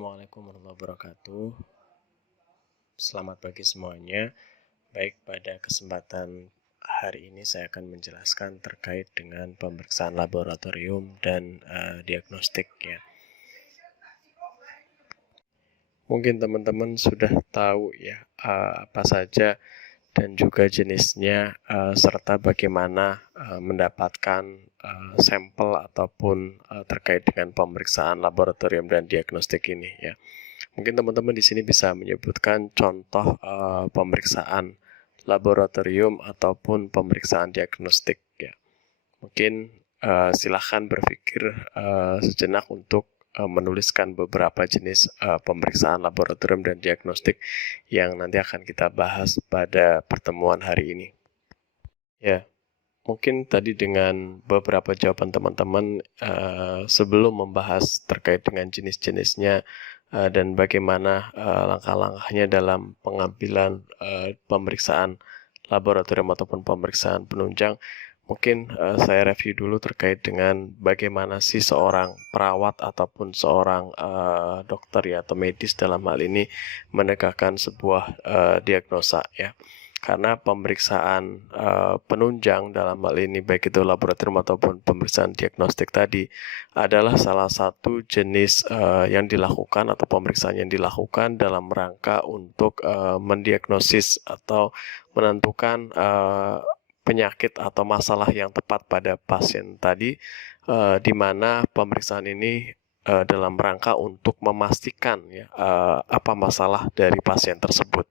Assalamualaikum warahmatullahi wabarakatuh. Selamat pagi semuanya. Baik, pada kesempatan hari ini saya akan menjelaskan terkait dengan pemeriksaan laboratorium dan diagnostik ya. Mungkin teman-teman sudah tahu ya apa saja dan juga jenisnya serta bagaimana mendapatkan sampel ataupun terkait dengan pemeriksaan laboratorium dan diagnostik ini ya. Mungkin teman-teman di sini bisa menyebutkan contoh pemeriksaan laboratorium ataupun pemeriksaan diagnostik ya. Mungkin silahkan berpikir sejenak untuk menuliskan beberapa jenis pemeriksaan laboratorium dan diagnostik yang nanti akan kita bahas pada pertemuan hari ini. Ya, mungkin tadi dengan beberapa jawaban teman-teman sebelum membahas terkait dengan jenis-jenisnya dan bagaimana langkah-langkahnya dalam pengambilan pemeriksaan laboratorium ataupun pemeriksaan penunjang, mungkin saya review dulu terkait dengan bagaimana sih seorang perawat ataupun seorang dokter ya atau medis dalam hal ini menegakkan sebuah diagnosa ya. Karena pemeriksaan penunjang dalam hal ini baik itu laboratorium ataupun pemeriksaan diagnostik tadi adalah salah satu jenis yang dilakukan atau pemeriksaan yang dilakukan dalam rangka untuk mendiagnosis atau menentukan penyakit atau masalah yang tepat pada pasien tadi, di mana pemeriksaan ini dalam rangka untuk memastikan ya apa masalah dari pasien tersebut,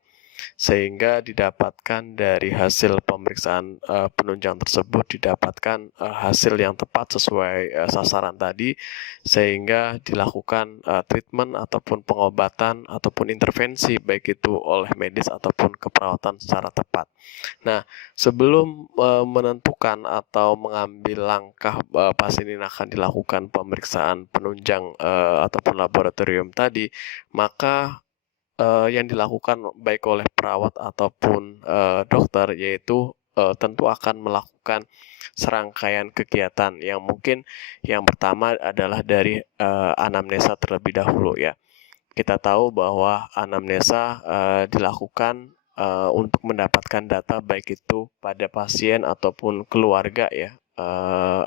sehingga didapatkan dari hasil pemeriksaan penunjang tersebut didapatkan hasil yang tepat sesuai sasaran tadi, sehingga dilakukan treatment ataupun pengobatan ataupun intervensi baik itu oleh medis ataupun keperawatan secara tepat. Nah, sebelum menentukan atau mengambil langkah pasien ini akan dilakukan pemeriksaan penunjang ataupun laboratorium tadi, maka yang dilakukan baik oleh perawat ataupun dokter yaitu tentu akan melakukan serangkaian kegiatan yang mungkin yang pertama adalah dari anamnesa terlebih dahulu ya. Kita tahu bahwa anamnesa dilakukan untuk mendapatkan data baik itu pada pasien ataupun keluarga ya,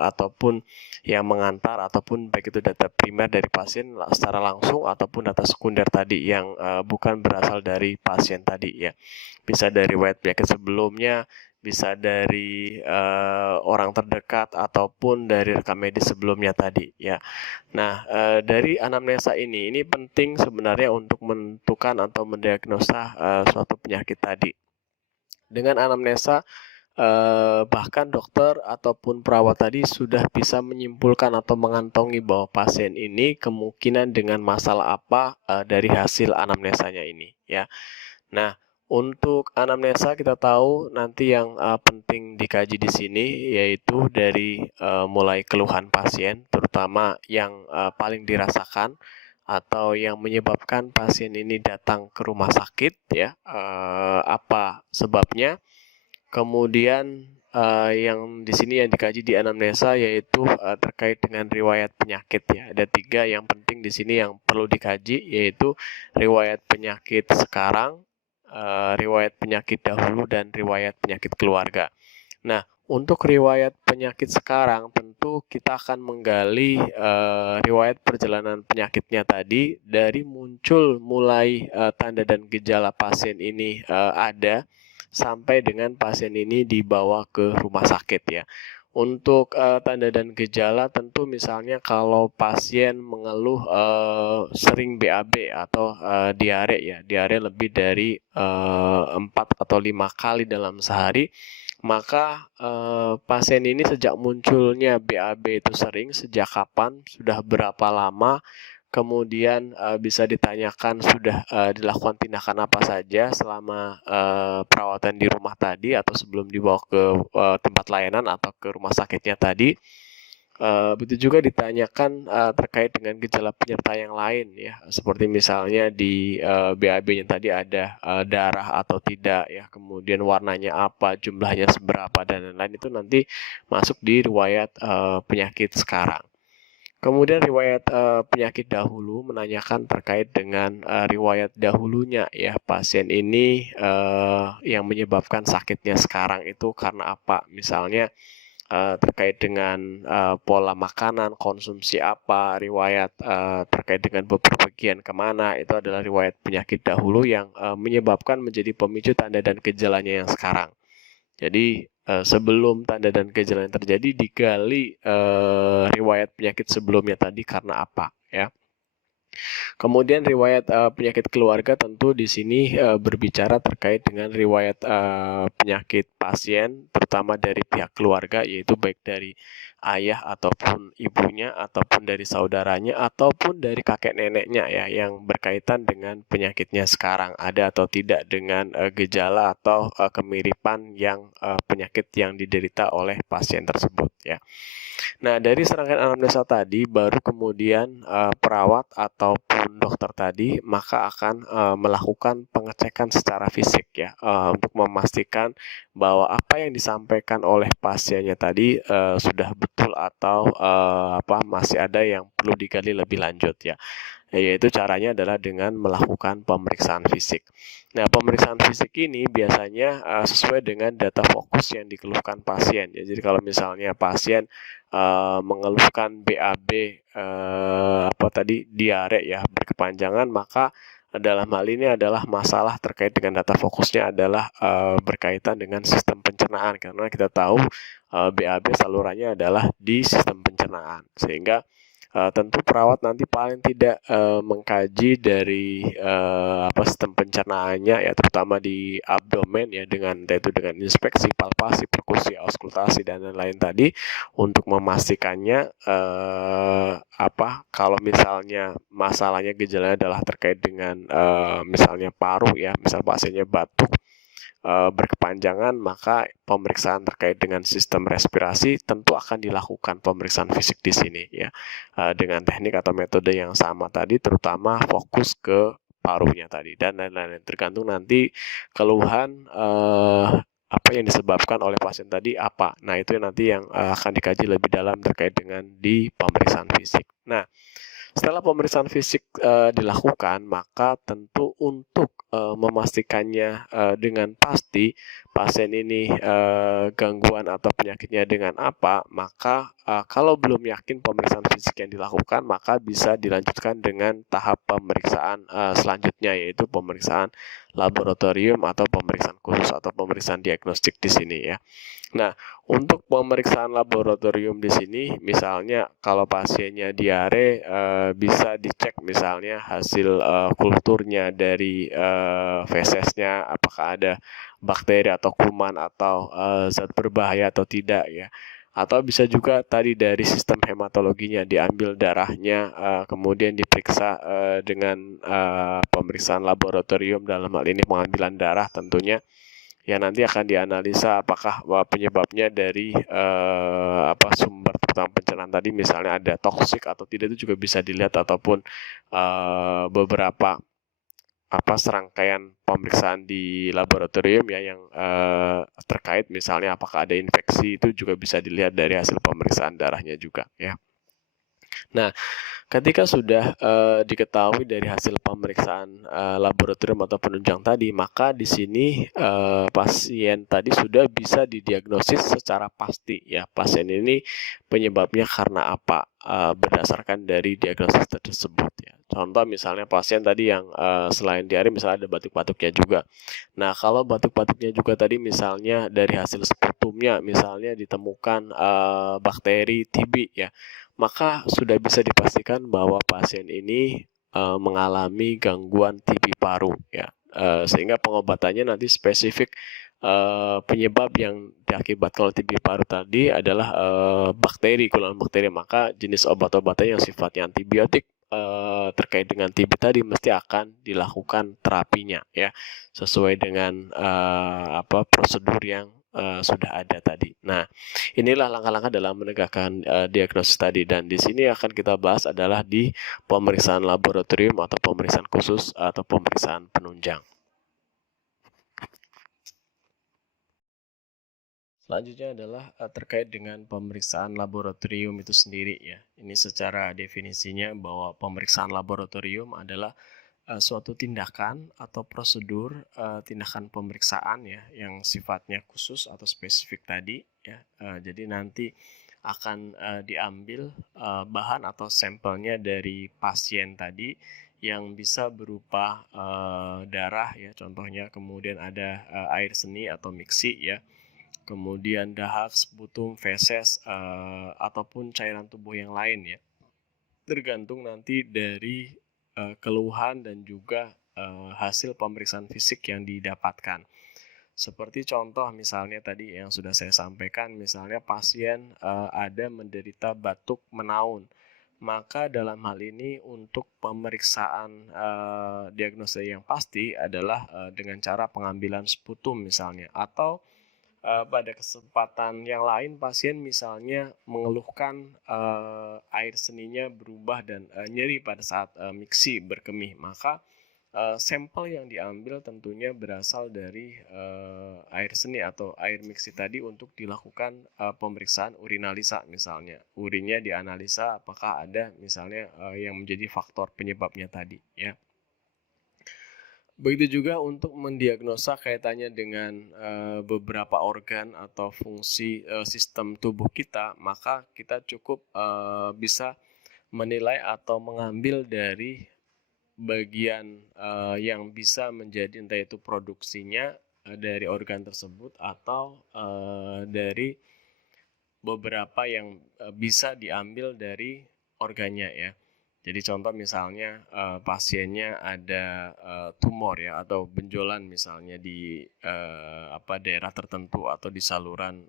ataupun yang mengantar ataupun baik itu data primer dari pasien secara langsung ataupun data sekunder tadi yang bukan berasal dari pasien tadi ya. Bisa dari riwayat penyakit sebelumnya, bisa dari orang terdekat ataupun dari rekam medis sebelumnya tadi ya. Nah, dari anamnesa ini penting sebenarnya untuk menentukan atau mendiagnosa suatu penyakit tadi. Dengan anamnesa bahkan dokter ataupun perawat tadi sudah bisa menyimpulkan atau mengantongi bahwa pasien ini kemungkinan dengan masalah apa dari hasil anamnesanya ini ya. Nah, untuk anamnesa kita tahu nanti yang penting dikaji di sini yaitu dari mulai keluhan pasien, terutama yang paling dirasakan atau yang menyebabkan pasien ini datang ke rumah sakit ya, apa sebabnya. Kemudian yang di sini yang dikaji di anamnesa yaitu terkait dengan riwayat penyakit ya. Ada 3 yang penting di sini yang perlu dikaji, yaitu riwayat penyakit sekarang, riwayat penyakit dahulu, dan riwayat penyakit keluarga. Nah, untuk riwayat penyakit sekarang tentu kita akan menggali riwayat perjalanan penyakitnya tadi dari muncul mulai tanda dan gejala pasien ini ada sampai dengan pasien ini dibawa ke rumah sakit ya. Untuk tanda dan gejala tentu misalnya kalau pasien mengeluh sering BAB atau diare ya, diare lebih dari 4 atau 5 kali dalam sehari, maka pasien ini sejak munculnya BAB itu sering, sejak kapan, sudah berapa lama, kemudian bisa ditanyakan sudah dilakukan tindakan apa saja selama perawatan di rumah tadi atau sebelum dibawa ke tempat layanan atau ke rumah sakitnya tadi. Begitu juga ditanyakan terkait dengan gejala penyerta yang lain ya, seperti misalnya di BAB-nya tadi ada darah atau tidak ya, kemudian warnanya apa, jumlahnya seberapa, dan lain-lain itu nanti masuk di riwayat penyakit sekarang. Kemudian riwayat penyakit dahulu menanyakan terkait dengan riwayat dahulunya ya, pasien ini yang menyebabkan sakitnya sekarang itu karena apa. Misalnya terkait dengan pola makanan, konsumsi apa, riwayat terkait dengan bepergian kemana, itu adalah riwayat penyakit dahulu yang menyebabkan menjadi pemicu tanda dan gejalanya yang sekarang. Jadi sebelum tanda dan gejala yang terjadi digali riwayat penyakit sebelumnya tadi karena apa ya. Kemudian riwayat penyakit keluarga tentu di sini berbicara terkait dengan riwayat penyakit pasien, terutama dari pihak keluarga, yaitu baik dari ayah ataupun ibunya, ataupun dari saudaranya, ataupun dari kakek neneknya ya, yang berkaitan dengan penyakitnya sekarang, ada atau tidak dengan gejala atau kemiripan yang penyakit yang diderita oleh pasien tersebut ya. Nah, dari serangkaian anamnesa tadi, baru kemudian perawat ataupun dokter tadi maka akan melakukan pengecekan secara fisik ya, untuk memastikan bahwa apa yang disampaikan oleh pasiennya tadi sudah betul atau masih ada yang perlu digali lebih lanjut ya. Yaitu caranya adalah dengan melakukan pemeriksaan fisik. Nah, pemeriksaan fisik ini biasanya sesuai dengan data fokus yang dikeluhkan pasien. Ya, jadi kalau misalnya pasien mengeluhkan BAB diare ya berkepanjangan, maka dalam hal ini adalah masalah terkait dengan data fokusnya adalah berkaitan dengan sistem pencernaan, karena kita tahu BAB salurannya adalah di sistem pencernaan, sehingga tentu perawat nanti paling tidak mengkaji dari sistem pencernaannya ya, terutama di abdomen ya, dengan inspeksi, palpasi, perkusi, auskultasi dan lain-lain tadi, untuk memastikannya kalau misalnya masalahnya gejalanya adalah terkait dengan misalnya paru ya, misal pasiennya batuk berkepanjangan, maka pemeriksaan terkait dengan sistem respirasi tentu akan dilakukan pemeriksaan fisik di sini ya, dengan teknik atau metode yang sama tadi, terutama fokus ke parunya tadi dan lain-lain, tergantung nanti keluhan apa yang disebabkan oleh pasien tadi apa. Nah, itu nanti yang akan dikaji lebih dalam terkait dengan di pemeriksaan fisik. Nah, setelah pemeriksaan fisik dilakukan, maka tentu untuk memastikannya dengan pasti pasien ini gangguan atau penyakitnya dengan apa, maka kalau belum yakin pemeriksaan fisik yang dilakukan, maka bisa dilanjutkan dengan tahap pemeriksaan selanjutnya, yaitu pemeriksaan laboratorium atau pemeriksaan khusus atau pemeriksaan diagnostik di sini ya. Nah, untuk pemeriksaan laboratorium di sini, misalnya kalau pasiennya diare, bisa dicek misalnya hasil kulturnya dari fesesnya, apakah ada bakteri atau kuman atau zat berbahaya atau tidak ya. Atau bisa juga tadi dari sistem hematologinya, diambil darahnya, kemudian diperiksa dengan pemeriksaan laboratorium, dalam hal ini pengambilan darah tentunya. Ya, nanti akan dianalisa apakah penyebabnya dari sumber terutama pencernaan tadi, misalnya ada toksik atau tidak, itu juga bisa dilihat, ataupun beberapa serangkaian pemeriksaan di laboratorium ya yang terkait, misalnya apakah ada infeksi, itu juga bisa dilihat dari hasil pemeriksaan darahnya juga ya. Nah, ketika sudah diketahui dari hasil pemeriksaan laboratorium atau penunjang tadi, maka di sini pasien tadi sudah bisa didiagnosis secara pasti ya, pasien ini penyebabnya karena apa, berdasarkan dari diagnosis tersebut ya. Contoh misalnya pasien tadi yang selain diare misalnya ada batuk-batuknya juga. Nah, kalau batuk-batuknya juga tadi misalnya dari hasil sputumnya misalnya ditemukan bakteri TB ya, maka sudah bisa dipastikan bahwa pasien ini mengalami gangguan TB paru ya, sehingga pengobatannya nanti spesifik penyebab yang diakibatkan oleh TB paru tadi adalah bakteri, golongan bakteri, maka jenis obat-obatan yang sifatnya antibiotik terkait dengan TB tadi mesti akan dilakukan terapinya ya, sesuai dengan prosedur yang sudah ada tadi. Nah, inilah langkah-langkah dalam menegakkan diagnosis tadi, dan di sini akan kita bahas adalah di pemeriksaan laboratorium atau pemeriksaan khusus atau pemeriksaan penunjang. Selanjutnya adalah terkait dengan pemeriksaan laboratorium itu sendiri ya. Ini secara definisinya bahwa pemeriksaan laboratorium adalah suatu tindakan atau prosedur tindakan pemeriksaan ya yang sifatnya khusus atau spesifik tadi ya. Jadi nanti akan diambil bahan atau sampelnya dari pasien tadi yang bisa berupa darah ya contohnya, kemudian ada air seni atau mixi ya, kemudian dahak, sputum, feses ataupun cairan tubuh yang lain ya, tergantung nanti dari keluhan dan juga hasil pemeriksaan fisik yang didapatkan. Seperti contoh misalnya tadi yang sudah saya sampaikan, misalnya pasien ada menderita batuk menaun, maka dalam hal ini untuk pemeriksaan diagnosa yang pasti adalah dengan cara pengambilan sputum misalnya, atau pada kesempatan yang lain pasien misalnya mengeluhkan air seninya berubah dan nyeri pada saat mixi berkemih, maka sampel yang diambil tentunya berasal dari air seni atau air mixi tadi untuk dilakukan pemeriksaan urinalisa misalnya. Urinnya dianalisa apakah ada misalnya yang menjadi faktor penyebabnya tadi ya. Begitu juga untuk mendiagnosa kaitannya dengan beberapa organ atau fungsi sistem tubuh kita, maka kita cukup bisa menilai atau mengambil dari bagian yang bisa menjadi entah itu produksinya dari organ tersebut atau dari beberapa yang bisa diambil dari organnya ya. Jadi contoh misalnya pasiennya ada tumor ya atau benjolan misalnya di daerah tertentu atau di saluran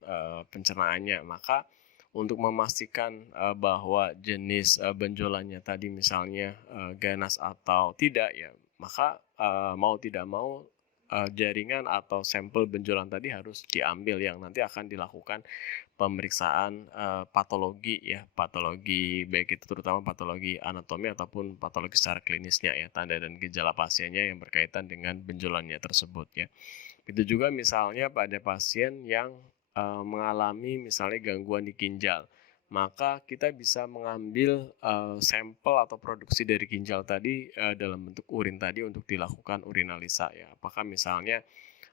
pencernaannya, maka untuk memastikan bahwa jenis benjolannya tadi misalnya ganas atau tidak ya, maka mau tidak mau jaringan atau sampel benjolan tadi harus diambil yang nanti akan dilakukan pemeriksaan patologi ya, patologi baik itu terutama patologi anatomi ataupun patologi secara klinisnya ya, tanda dan gejala pasiennya yang berkaitan dengan benjolannya tersebut ya. Itu juga misalnya pada pasien yang mengalami misalnya gangguan di ginjal, maka kita bisa mengambil sampel atau produksi dari ginjal tadi dalam bentuk urin tadi untuk dilakukan urinalisa ya. Apakah misalnya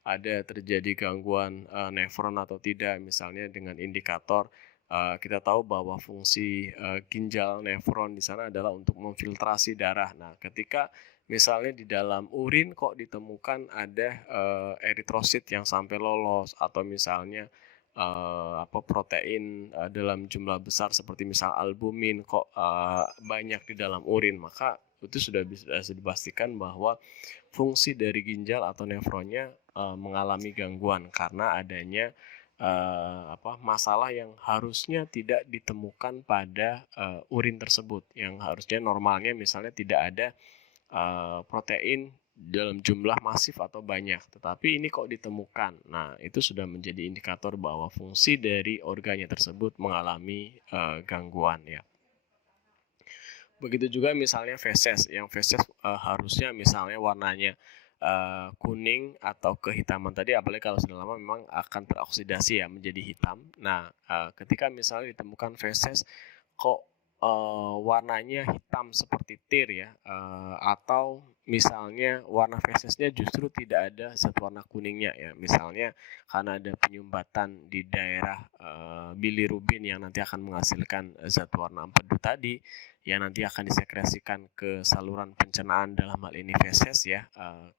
ada terjadi gangguan nefron atau tidak, misalnya dengan indikator kita tahu bahwa fungsi ginjal nefron di sana adalah untuk memfiltrasi darah. Nah, ketika misalnya di dalam urin kok ditemukan ada eritrosit yang sampai lolos, atau misalnya protein dalam jumlah besar seperti misal albumin kok banyak di dalam urin, maka itu sudah bisa dipastikan bahwa fungsi dari ginjal atau nefronnya mengalami gangguan karena adanya masalah yang harusnya tidak ditemukan pada urin tersebut, yang harusnya normalnya misalnya tidak ada protein dalam jumlah masif atau banyak, tetapi ini kok ditemukan. Nah, itu sudah menjadi indikator bahwa fungsi dari organnya tersebut mengalami gangguan ya. Begitu juga misalnya feses, yang feses harusnya misalnya warnanya kuning atau kehitaman tadi, apalagi kalau sudah lama memang akan teroksidasi ya menjadi hitam. Nah, ketika misalnya ditemukan feses kok warnanya hitam seperti tir ya, atau misalnya warna fesesnya justru tidak ada zat warna kuningnya ya, misalnya karena ada penyumbatan di daerah bilirubin yang nanti akan menghasilkan zat warna empedu tadi, yang nanti akan disekresikan ke saluran pencernaan dalam hal ini feses ya.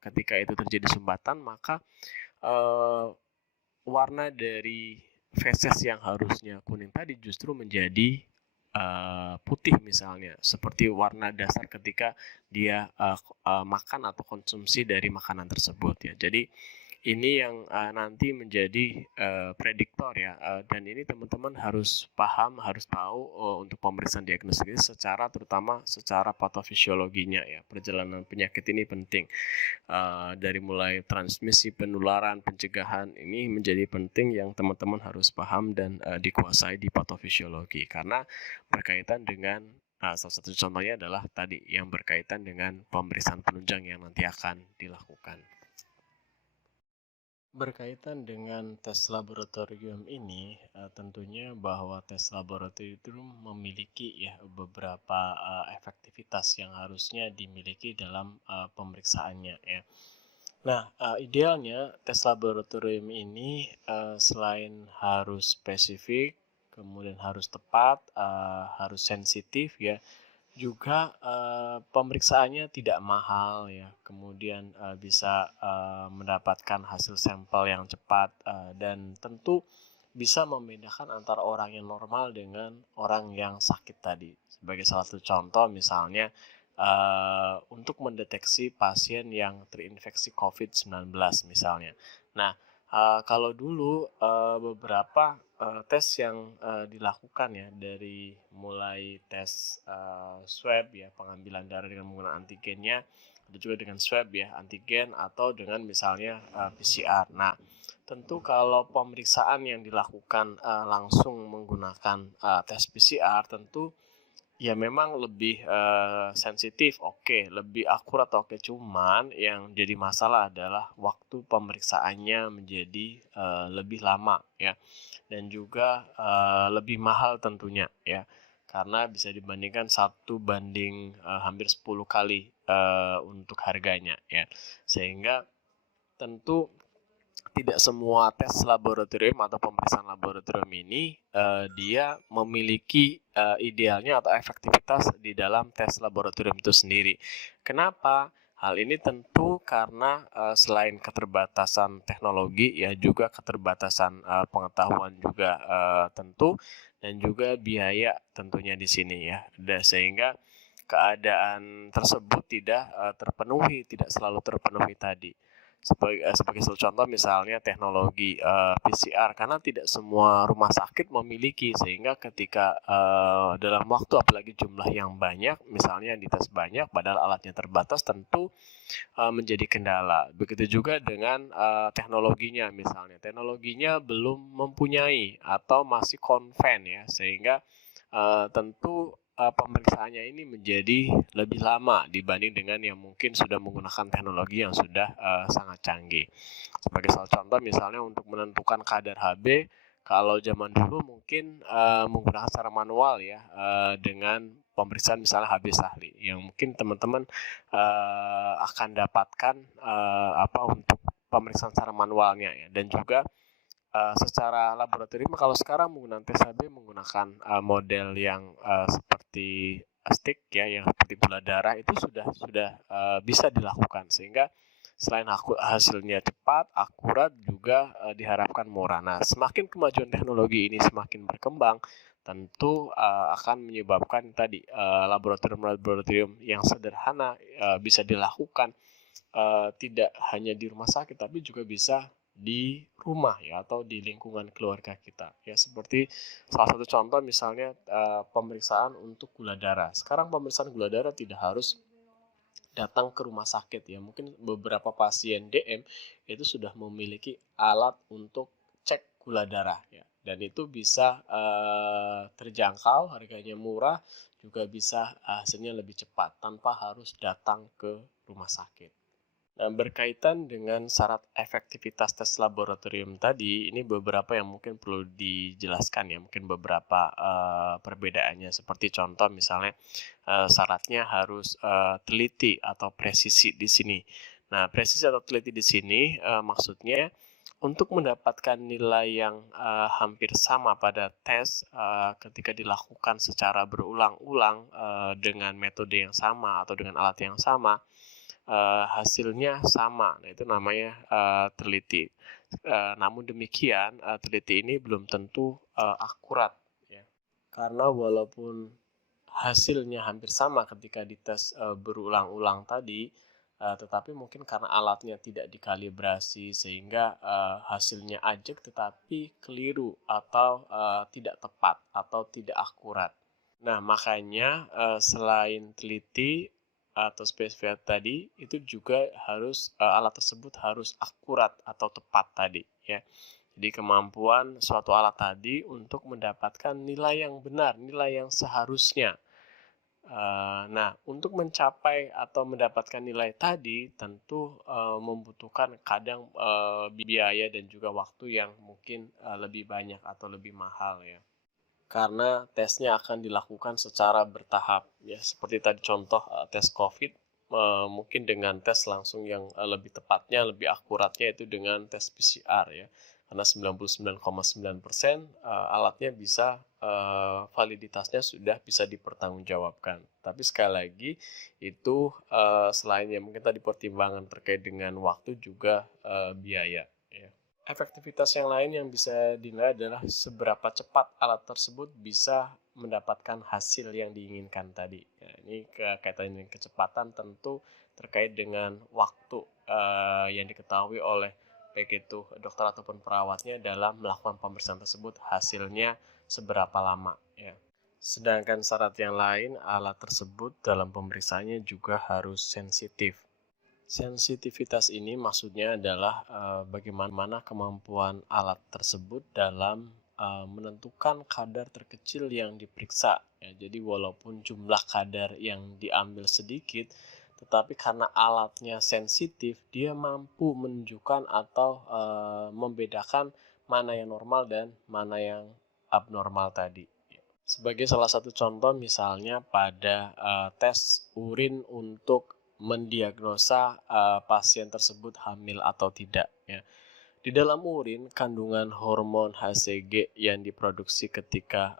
Ketika itu terjadi sumbatan, maka warna dari feses yang harusnya kuning tadi justru menjadi putih misalnya, seperti warna dasar ketika dia makan atau konsumsi dari makanan tersebut ya. Jadi ini yang nanti menjadi prediktor ya, dan ini teman-teman harus paham, harus tahu untuk pemeriksaan diagnosis ini terutama secara patofisiologinya ya. Perjalanan penyakit ini penting, dari mulai transmisi, penularan, pencegahan, ini menjadi penting yang teman-teman harus paham dan dikuasai di patofisiologi, karena berkaitan dengan salah satu contohnya adalah tadi yang berkaitan dengan pemeriksaan penunjang yang nanti akan dilakukan. Berkaitan dengan tes laboratorium ini, tentunya bahwa tes laboratorium memiliki ya beberapa efektivitas yang harusnya dimiliki dalam pemeriksaannya ya. Nah, idealnya tes laboratorium ini selain harus spesifik, kemudian harus tepat, harus sensitif ya, juga pemeriksaannya tidak mahal ya, kemudian bisa mendapatkan hasil sampel yang cepat dan tentu bisa membedakan antara orang yang normal dengan orang yang sakit tadi. Sebagai salah satu contoh misalnya untuk mendeteksi pasien yang terinfeksi COVID-19 misalnya. Nah, kalau dulu beberapa tes yang dilakukan ya, dari mulai tes swab ya, pengambilan darah dengan menggunakan antigennya, ada juga dengan swab ya, antigen, atau dengan misalnya PCR. Nah, tentu kalau pemeriksaan yang dilakukan langsung menggunakan tes PCR, tentu ya memang lebih sensitif, oke, lebih akurat, oke. Cuman yang jadi masalah adalah waktu pemeriksaannya menjadi lebih lama ya, dan juga lebih mahal tentunya ya, karena bisa dibandingkan 1 banding hampir 10 kali untuk harganya ya, sehingga tentu tidak semua tes laboratorium atau pemeriksaan laboratorium ini dia memiliki idealnya atau efektivitas di dalam tes laboratorium itu sendiri. Kenapa? Hal ini tentu karena selain keterbatasan teknologi ya, juga keterbatasan pengetahuan juga tentu, dan juga biaya tentunya di sini ya. Sehingga keadaan tersebut tidak terpenuhi, tidak selalu terpenuhi tadi. Sebagai contoh misalnya teknologi PCR, karena tidak semua rumah sakit memiliki, sehingga ketika dalam waktu apalagi jumlah yang banyak, misalnya yang dites banyak padahal alatnya terbatas, tentu menjadi kendala. Begitu juga dengan teknologinya, misalnya teknologinya belum mempunyai atau masih konven ya, sehingga tentu pemeriksaannya ini menjadi lebih lama dibanding dengan yang mungkin sudah menggunakan teknologi yang sudah sangat canggih. Sebagai salah contoh misalnya untuk menentukan kadar HB, kalau zaman dulu mungkin menggunakan secara manual ya, dengan pemeriksaan misalnya HB Sahli, yang mungkin teman-teman akan dapatkan untuk pemeriksaan secara manualnya ya, dan juga secara laboratorium kalau sekarang menggunakan tes HB menggunakan model yang seperti stick ya, yang seperti gula darah, itu sudah bisa dilakukan, sehingga selain hasilnya cepat, akurat, juga diharapkan murah. Nah, semakin kemajuan teknologi ini semakin berkembang, tentu akan menyebabkan tadi laboratorium-laboratorium yang sederhana bisa dilakukan tidak hanya di rumah sakit, tapi juga bisa di rumah ya, atau di lingkungan keluarga kita ya. Seperti salah satu contoh misalnya pemeriksaan untuk gula darah. Sekarang pemeriksaan gula darah tidak harus datang ke rumah sakit ya. Mungkin beberapa pasien DM itu sudah memiliki alat untuk cek gula darah ya, dan itu bisa terjangkau, harganya murah, juga bisa hasilnya lebih cepat tanpa harus datang ke rumah sakit. Nah, berkaitan dengan syarat efektivitas tes laboratorium tadi, ini beberapa yang mungkin perlu dijelaskan ya, mungkin beberapa perbedaannya. Seperti contoh misalnya syaratnya harus teliti atau presisi di sini. Nah, presisi atau teliti di sini maksudnya untuk mendapatkan nilai yang hampir sama pada tes ketika dilakukan secara berulang-ulang dengan metode yang sama atau dengan alat yang sama, hasilnya sama. Nah, itu namanya teliti. Namun demikian, teliti ini belum tentu akurat ya. Karena walaupun hasilnya hampir sama ketika dites berulang-ulang tadi, tetapi mungkin karena alatnya tidak dikalibrasi sehingga hasilnya ajak tetapi keliru, atau tidak tepat atau tidak akurat. Nah, makanya selain teliti atau spesifik tadi, itu juga harus alat tersebut harus akurat atau tepat tadi ya. Jadi kemampuan suatu alat tadi untuk mendapatkan nilai yang benar, nilai yang seharusnya Nah, untuk mencapai atau mendapatkan nilai tadi tentu membutuhkan kadang biaya dan juga waktu yang mungkin lebih banyak atau lebih mahal ya. Karena tesnya akan dilakukan secara bertahap ya, seperti tadi contoh tes COVID, mungkin dengan tes langsung yang lebih tepatnya, lebih akuratnya itu dengan tes PCR ya, karena 99,9% alatnya bisa validitasnya sudah bisa dipertanggungjawabkan. Tapi sekali lagi itu selain yang mungkin tadi pertimbangan terkait dengan waktu juga biaya ya. Efektivitas yang lain yang bisa dinilai adalah seberapa cepat alat tersebut bisa mendapatkan hasil yang diinginkan tadi. Ya, ini kaitan dengan kecepatan tentu terkait dengan waktu yang diketahui oleh baik itu dokter ataupun perawatnya dalam melakukan pemeriksaan tersebut, hasilnya seberapa lama. Ya. Sedangkan syarat yang lain, alat tersebut dalam pemeriksaannya juga harus sensitif. Sensitivitas ini maksudnya adalah bagaimana kemampuan alat tersebut dalam menentukan kadar terkecil yang diperiksa. Ya, jadi walaupun jumlah kadar yang diambil sedikit, tetapi karena alatnya sensitif, dia mampu menunjukkan atau membedakan mana yang normal dan mana yang abnormal tadi. Sebagai salah satu contoh misalnya pada tes urin untuk mendiagnosa pasien tersebut hamil atau tidak ya. Di dalam urin kandungan hormon HCG yang diproduksi ketika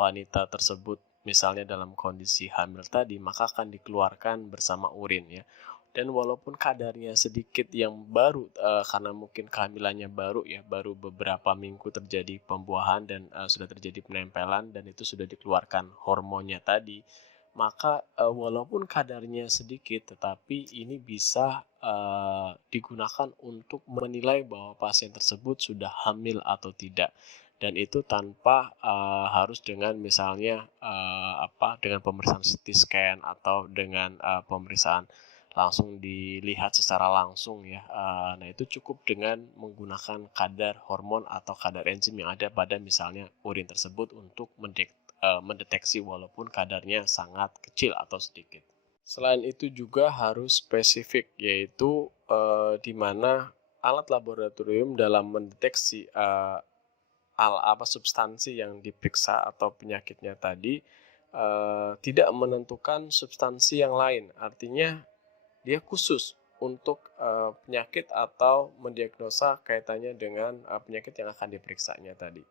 wanita tersebut misalnya dalam kondisi hamil tadi, maka akan dikeluarkan bersama urin ya. Dan walaupun kadarnya sedikit yang baru karena mungkin kehamilannya baru ya, baru beberapa minggu terjadi pembuahan dan sudah terjadi penempelan dan itu sudah dikeluarkan hormonnya tadi, maka walaupun kadarnya sedikit tetapi ini bisa digunakan untuk menilai bahwa pasien tersebut sudah hamil atau tidak, dan itu tanpa harus dengan misalnya dengan pemeriksaan CT scan atau dengan pemeriksaan langsung dilihat secara langsung ya. Nah itu cukup dengan menggunakan kadar hormon atau kadar enzim yang ada pada misalnya urin tersebut untuk mendeteksi walaupun kadarnya sangat kecil atau sedikit. Selain itu juga harus spesifik, yaitu di mana alat laboratorium dalam mendeteksi substansi yang diperiksa atau penyakitnya tadi tidak menentukan substansi yang lain. Artinya dia khusus untuk penyakit atau mendiagnosa kaitannya dengan penyakit yang akan diperiksanya tadi.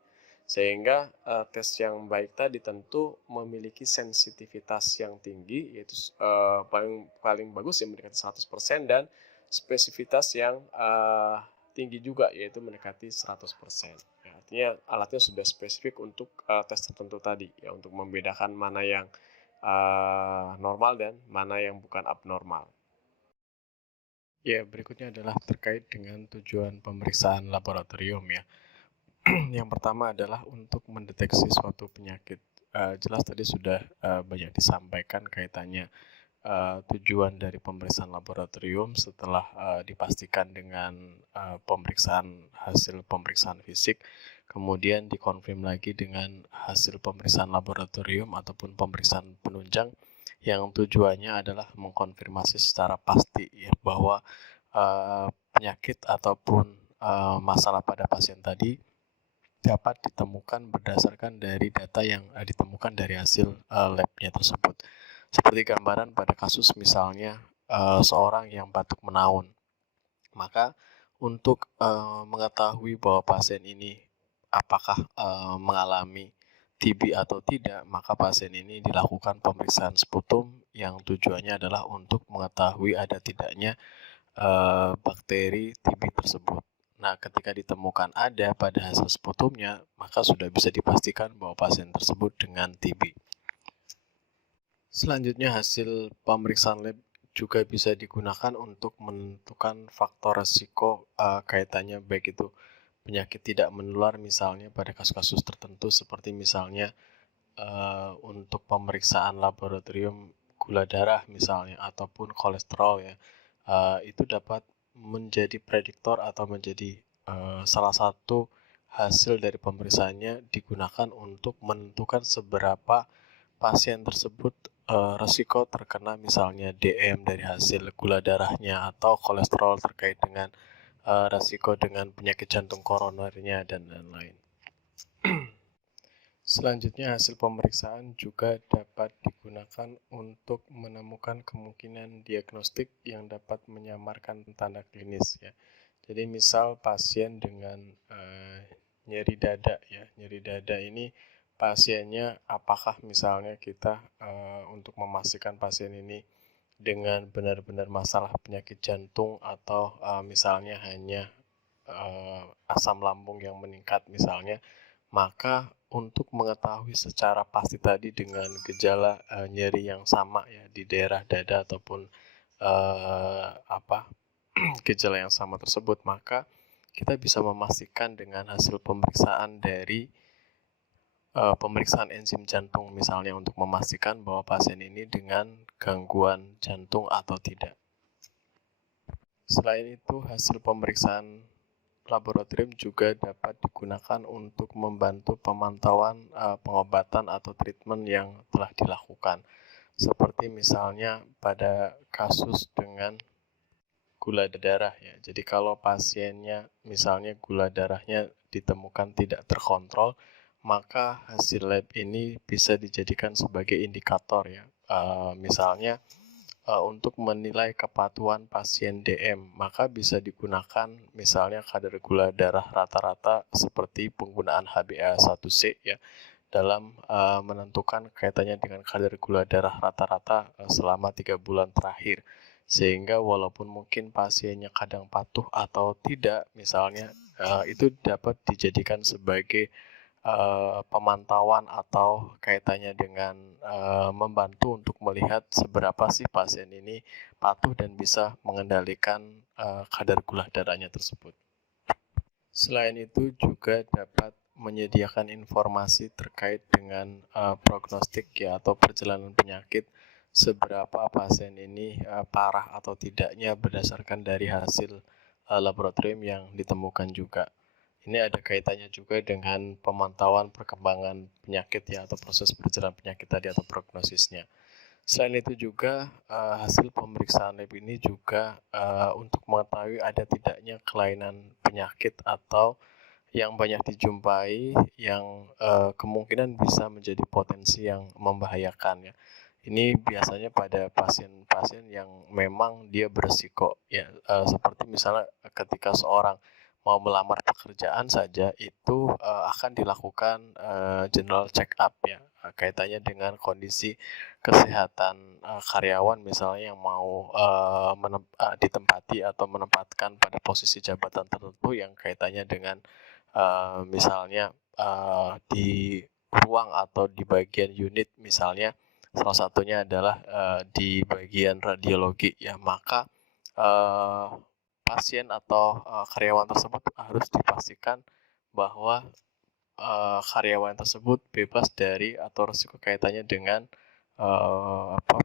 Sehingga tes yang baik tadi tentu memiliki sensitivitas yang tinggi, yaitu paling bagus yang mendekati 100% dan spesifitas yang tinggi juga, yaitu mendekati 100%. Ya, artinya alatnya sudah spesifik untuk tes tertentu tadi, ya, untuk membedakan mana yang normal dan mana yang bukan abnormal. Ya, berikutnya adalah terkait dengan tujuan pemeriksaan laboratorium ya. Yang pertama adalah untuk mendeteksi suatu penyakit. Jelas tadi sudah banyak disampaikan kaitannya tujuan dari pemeriksaan laboratorium setelah dipastikan dengan hasil pemeriksaan fisik, kemudian dikonfirm lagi dengan hasil pemeriksaan laboratorium ataupun pemeriksaan penunjang yang tujuannya adalah mengkonfirmasi secara pasti ya bahwa penyakit ataupun masalah pada pasien tadi dapat ditemukan berdasarkan dari data yang ditemukan dari hasil labnya tersebut. Seperti gambaran pada kasus misalnya seorang yang batuk menaun. Maka untuk mengetahui bahwa pasien ini apakah mengalami TB atau tidak, maka pasien ini dilakukan pemeriksaan sputum yang tujuannya adalah untuk mengetahui ada tidaknya bakteri TB tersebut. Nah, ketika ditemukan ada pada hasil sputumnya, maka sudah bisa dipastikan bahwa pasien tersebut dengan TB. Selanjutnya, hasil pemeriksaan lab juga bisa digunakan untuk menentukan faktor resiko kaitannya baik itu penyakit tidak menular misalnya pada kasus-kasus tertentu seperti misalnya untuk pemeriksaan laboratorium gula darah misalnya ataupun kolesterol ya. Itu dapat menjadi prediktor atau menjadi salah satu hasil dari pemeriksaannya digunakan untuk menentukan seberapa pasien tersebut resiko terkena misalnya DM dari hasil gula darahnya atau kolesterol terkait dengan resiko dengan penyakit jantung koronernya dan lain-lain. Selanjutnya, hasil pemeriksaan juga dapat digunakan untuk menemukan kemungkinan diagnostik yang dapat menyamarkan tanda klinis ya. Jadi misal pasien dengan nyeri dada ya, nyeri dada ini pasiennya apakah misalnya kita untuk memastikan pasien ini dengan benar-benar masalah penyakit jantung atau misalnya hanya asam lambung yang meningkat misalnya, maka untuk mengetahui secara pasti tadi dengan gejala nyeri yang sama ya di daerah dada ataupun gejala yang sama tersebut, maka kita bisa memastikan dengan hasil pemeriksaan dari pemeriksaan enzim jantung misalnya untuk memastikan bahwa pasien ini dengan gangguan jantung atau tidak. Selain itu, hasil pemeriksaan laboratorium juga dapat digunakan untuk membantu pemantauan pengobatan atau treatment yang telah dilakukan. Seperti misalnya pada kasus dengan gula darah ya. Jadi kalau pasiennya misalnya gula darahnya ditemukan tidak terkontrol, maka hasil lab ini bisa dijadikan sebagai indikator ya. Misalnya untuk menilai kepatuhan pasien DM, maka bisa digunakan misalnya kadar gula darah rata-rata seperti penggunaan HbA1c ya dalam menentukan kaitannya dengan kadar gula darah rata-rata selama 3 bulan terakhir. Sehingga walaupun mungkin pasiennya kadang patuh atau tidak, misalnya itu dapat dijadikan sebagai pemantauan atau kaitannya dengan membantu untuk melihat seberapa sih pasien ini patuh dan bisa mengendalikan kadar gula darahnya tersebut. Selain itu juga dapat menyediakan informasi terkait dengan prognostik ya atau perjalanan penyakit, seberapa pasien ini parah atau tidaknya berdasarkan dari hasil laboratorium yang ditemukan juga. Ini ada kaitannya juga dengan pemantauan perkembangan penyakit ya atau proses perjalanan penyakit tadi atau prognosisnya. Selain itu juga hasil pemeriksaan lab ini juga untuk mengetahui ada tidaknya kelainan penyakit atau yang banyak dijumpai yang kemungkinan bisa menjadi potensi yang membahayakan ya. Ini biasanya pada pasien-pasien yang memang dia beresiko ya, seperti misalnya ketika seorang mau melamar pekerjaan saja itu akan dilakukan general check up ya, kaitannya dengan kondisi kesehatan karyawan misalnya yang mau ditempati atau menempatkan pada posisi jabatan tertentu yang kaitannya dengan misalnya di ruang atau di bagian unit misalnya, salah satunya adalah di bagian radiologi ya, maka pasien atau karyawan tersebut harus dipastikan bahwa karyawan tersebut bebas dari atau risiko kaitannya dengan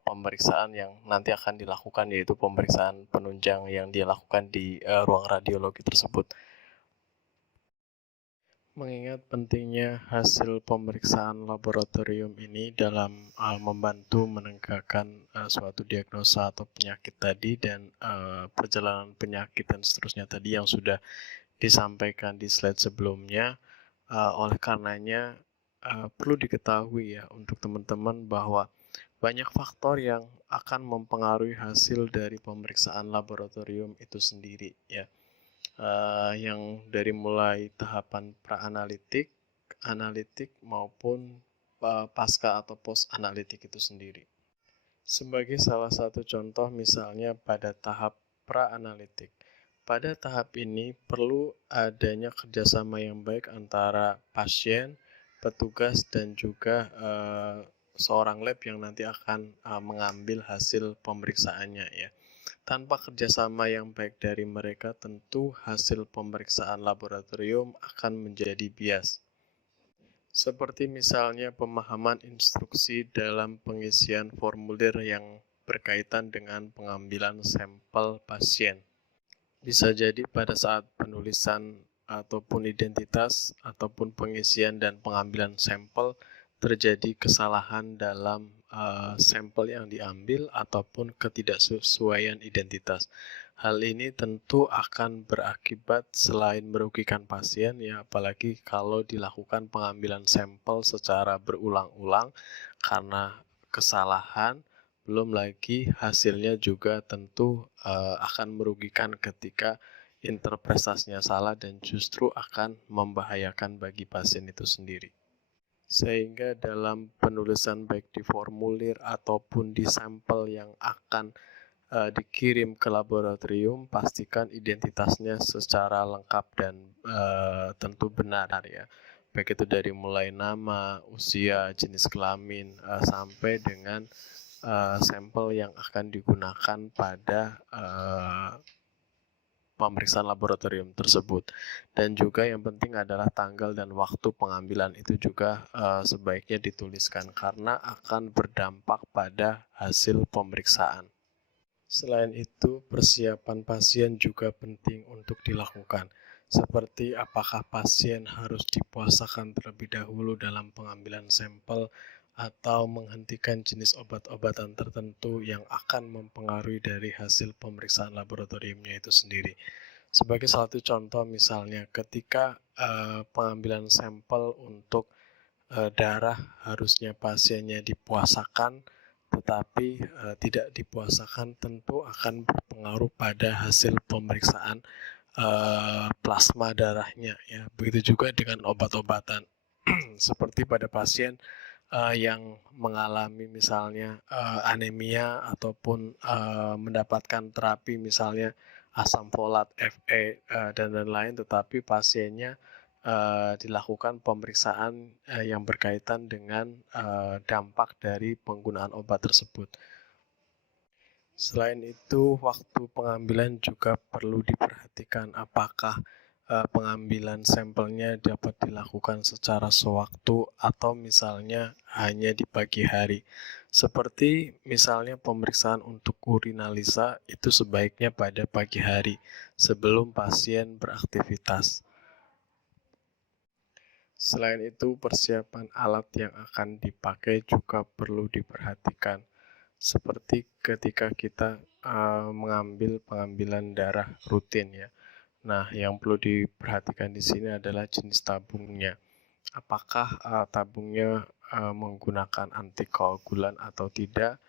pemeriksaan yang nanti akan dilakukan, yaitu pemeriksaan penunjang yang dia lakukan di ruang radiologi tersebut. Mengingat pentingnya hasil pemeriksaan laboratorium ini dalam membantu menegakkan suatu diagnosa atau penyakit tadi dan perjalanan penyakit dan seterusnya tadi yang sudah disampaikan di slide sebelumnya, oleh karenanya perlu diketahui ya untuk teman-teman bahwa banyak faktor yang akan mempengaruhi hasil dari pemeriksaan laboratorium itu sendiri ya. Yang dari mulai tahapan pra-analitik, analitik maupun pasca atau post-analitik itu sendiri. Sebagai salah satu contoh misalnya pada tahap pra-analitik. Pada tahap ini perlu adanya kerjasama yang baik antara pasien, petugas, dan juga seorang lab yang nanti akan mengambil hasil pemeriksaannya ya. Tanpa kerjasama yang baik dari mereka, tentu hasil pemeriksaan laboratorium akan menjadi bias. Seperti misalnya pemahaman instruksi dalam pengisian formulir yang berkaitan dengan pengambilan sampel pasien. Bisa jadi pada saat penulisan ataupun identitas ataupun pengisian dan pengambilan sampel terjadi kesalahan dalam sampel yang diambil ataupun ketidaksesuaian identitas. Hal ini tentu akan berakibat selain merugikan pasien, ya apalagi kalau dilakukan pengambilan sampel secara berulang-ulang karena kesalahan, belum lagi hasilnya juga tentu akan merugikan ketika interpretasinya salah dan justru akan membahayakan bagi pasien itu sendiri. Sehingga dalam penulisan baik di formulir ataupun di sampel yang akan dikirim ke laboratorium, pastikan identitasnya secara lengkap dan tentu benar ya. Baik itu dari mulai nama, usia, jenis kelamin, sampai dengan sampel yang akan digunakan pada pemeriksaan laboratorium tersebut. Dan juga yang penting adalah tanggal dan waktu pengambilan itu juga sebaiknya dituliskan karena akan berdampak pada hasil pemeriksaan. Selain itu, persiapan pasien juga penting untuk dilakukan, seperti apakah pasien harus dipuasakan terlebih dahulu dalam pengambilan sampel atau menghentikan jenis obat-obatan tertentu yang akan mempengaruhi dari hasil pemeriksaan laboratoriumnya itu sendiri. Sebagai satu contoh misalnya ketika pengambilan sampel untuk darah harusnya pasiennya dipuasakan, tetapi tidak dipuasakan tentu akan berpengaruh pada hasil pemeriksaan plasma darahnya ya. Begitu juga dengan obat-obatan seperti pada pasien yang mengalami misalnya anemia ataupun mendapatkan terapi misalnya asam folat, Fe dan lain-lain, tetapi pasiennya dilakukan pemeriksaan yang berkaitan dengan dampak dari penggunaan obat tersebut. Selain itu, waktu pengambilan juga perlu diperhatikan apakah pengambilan sampelnya dapat dilakukan secara sewaktu atau misalnya hanya di pagi hari. Seperti misalnya pemeriksaan untuk urinalisa itu sebaiknya pada pagi hari sebelum pasien beraktivitas. Selain itu, persiapan alat yang akan dipakai juga perlu diperhatikan. Seperti ketika kita mengambil pengambilan darah rutin ya. Nah, yang perlu diperhatikan di sini adalah jenis tabungnya. Apakah tabungnya menggunakan antikoagulan atau tidak,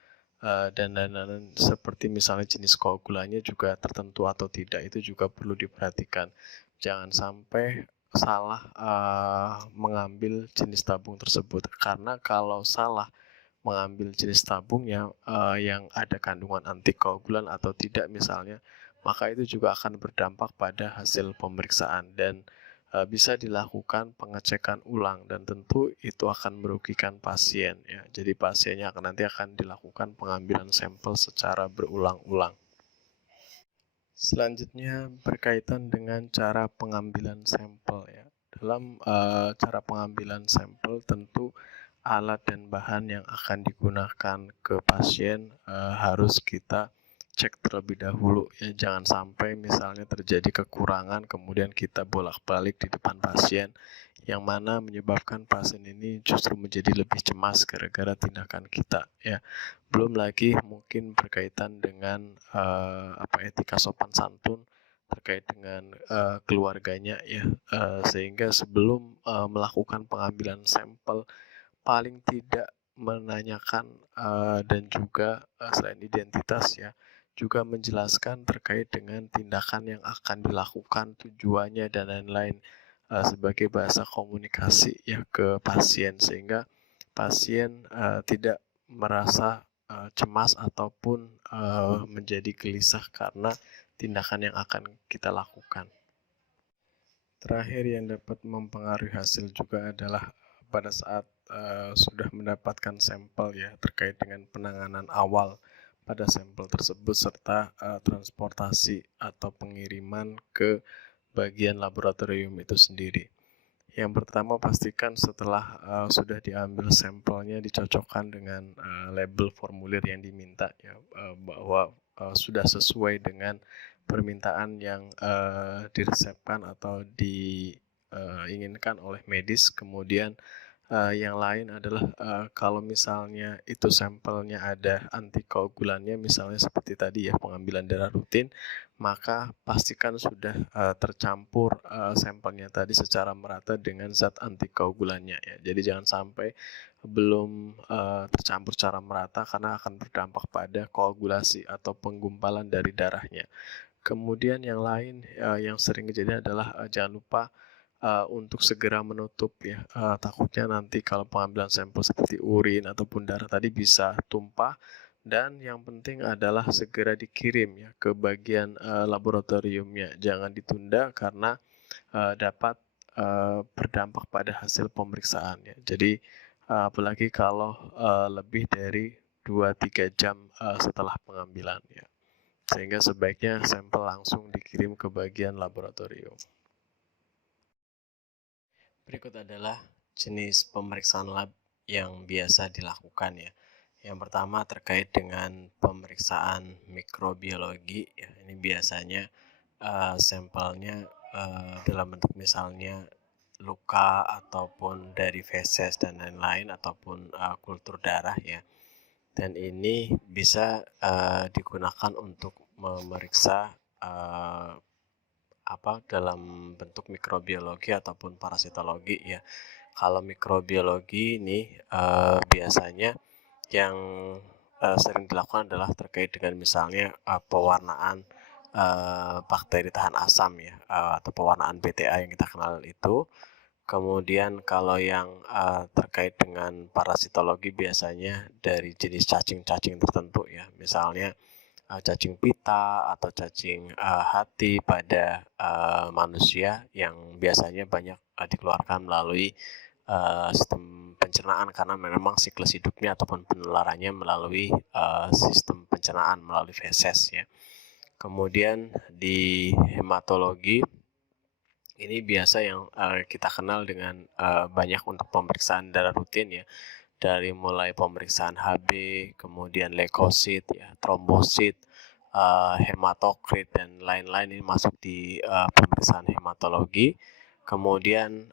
dan lain-lain seperti misalnya jenis koagulannya juga tertentu atau tidak, itu juga perlu diperhatikan. Jangan sampai salah mengambil jenis tabung tersebut, karena kalau salah mengambil jenis tabungnya yang ada kandungan antikoagulan atau tidak misalnya, maka itu juga akan berdampak pada hasil pemeriksaan dan bisa dilakukan pengecekan ulang dan tentu itu akan merugikan pasien ya. Jadi pasiennya nanti akan dilakukan pengambilan sampel secara berulang-ulang. Selanjutnya berkaitan dengan cara pengambilan sampel ya. Dalam cara pengambilan sampel tentu alat dan bahan yang akan digunakan ke pasien harus kita cek terlebih dahulu ya. Jangan sampai misalnya terjadi kekurangan kemudian kita bolak-balik di depan pasien yang mana menyebabkan pasien ini justru menjadi lebih cemas gara-gara tindakan kita ya. Belum lagi mungkin berkaitan dengan etika sopan santun terkait dengan keluarganya ya, sehingga sebelum melakukan pengambilan sampel paling tidak menanyakan dan juga selain identitas ya, juga menjelaskan terkait dengan tindakan yang akan dilakukan, tujuannya dan lain-lain sebagai bahasa komunikasi ya ke pasien, sehingga pasien tidak merasa cemas ataupun menjadi gelisah karena tindakan yang akan kita lakukan. Terakhir yang dapat mempengaruhi hasil juga adalah pada saat sudah mendapatkan sampel ya, terkait dengan penanganan awal pada sampel tersebut serta transportasi atau pengiriman ke bagian laboratorium itu sendiri. Yang pertama, pastikan setelah sudah diambil sampelnya dicocokkan dengan label formulir yang diminta ya, bahwa sudah sesuai dengan permintaan yang diresepkan atau diinginkan oleh medis. Kemudian Yang lain adalah kalau misalnya itu sampelnya ada antikoagulannya, misalnya seperti tadi ya pengambilan darah rutin, maka pastikan sudah tercampur sampelnya tadi secara merata dengan zat antikoagulannya ya. Jadi jangan sampai belum tercampur secara merata karena akan berdampak pada koagulasi atau penggumpalan dari darahnya. Kemudian yang lain yang sering kejadian adalah jangan lupa untuk segera menutup ya. Takutnya nanti kalau pengambilan sampel seperti urin ataupun darah tadi bisa tumpah, dan yang penting adalah segera dikirim ya ke bagian laboratoriumnya. Jangan ditunda karena dapat berdampak pada hasil pemeriksaan ya. Jadi apalagi kalau lebih dari 2-3 jam setelah pengambilan ya. Sehingga sebaiknya sampel langsung dikirim ke bagian laboratorium. Berikut adalah jenis pemeriksaan lab yang biasa dilakukan ya. Yang pertama terkait dengan pemeriksaan mikrobiologi ya. Ini biasanya sampelnya dalam bentuk misalnya luka ataupun dari feses dan lain-lain ataupun kultur darah ya. Dan ini bisa digunakan untuk memeriksa dalam bentuk mikrobiologi ataupun parasitologi ya. Kalau mikrobiologi ini biasanya yang sering dilakukan adalah terkait dengan misalnya pewarnaan bakteri tahan asam ya, atau pewarnaan BTA yang kita kenal itu. Kemudian kalau yang terkait dengan parasitologi biasanya dari jenis cacing-cacing tertentu ya, misalnya cacing pita atau cacing hati pada manusia yang biasanya banyak dikeluarkan melalui sistem pencernaan karena memang siklus hidupnya ataupun penularannya melalui sistem pencernaan melalui feses ya. Kemudian di hematologi ini biasa yang kita kenal dengan banyak untuk pemeriksaan darah rutin ya, dari mulai pemeriksaan HB, kemudian leukosit ya, trombosit, hematokrit dan lain-lain ini masuk di pemeriksaan hematologi. Kemudian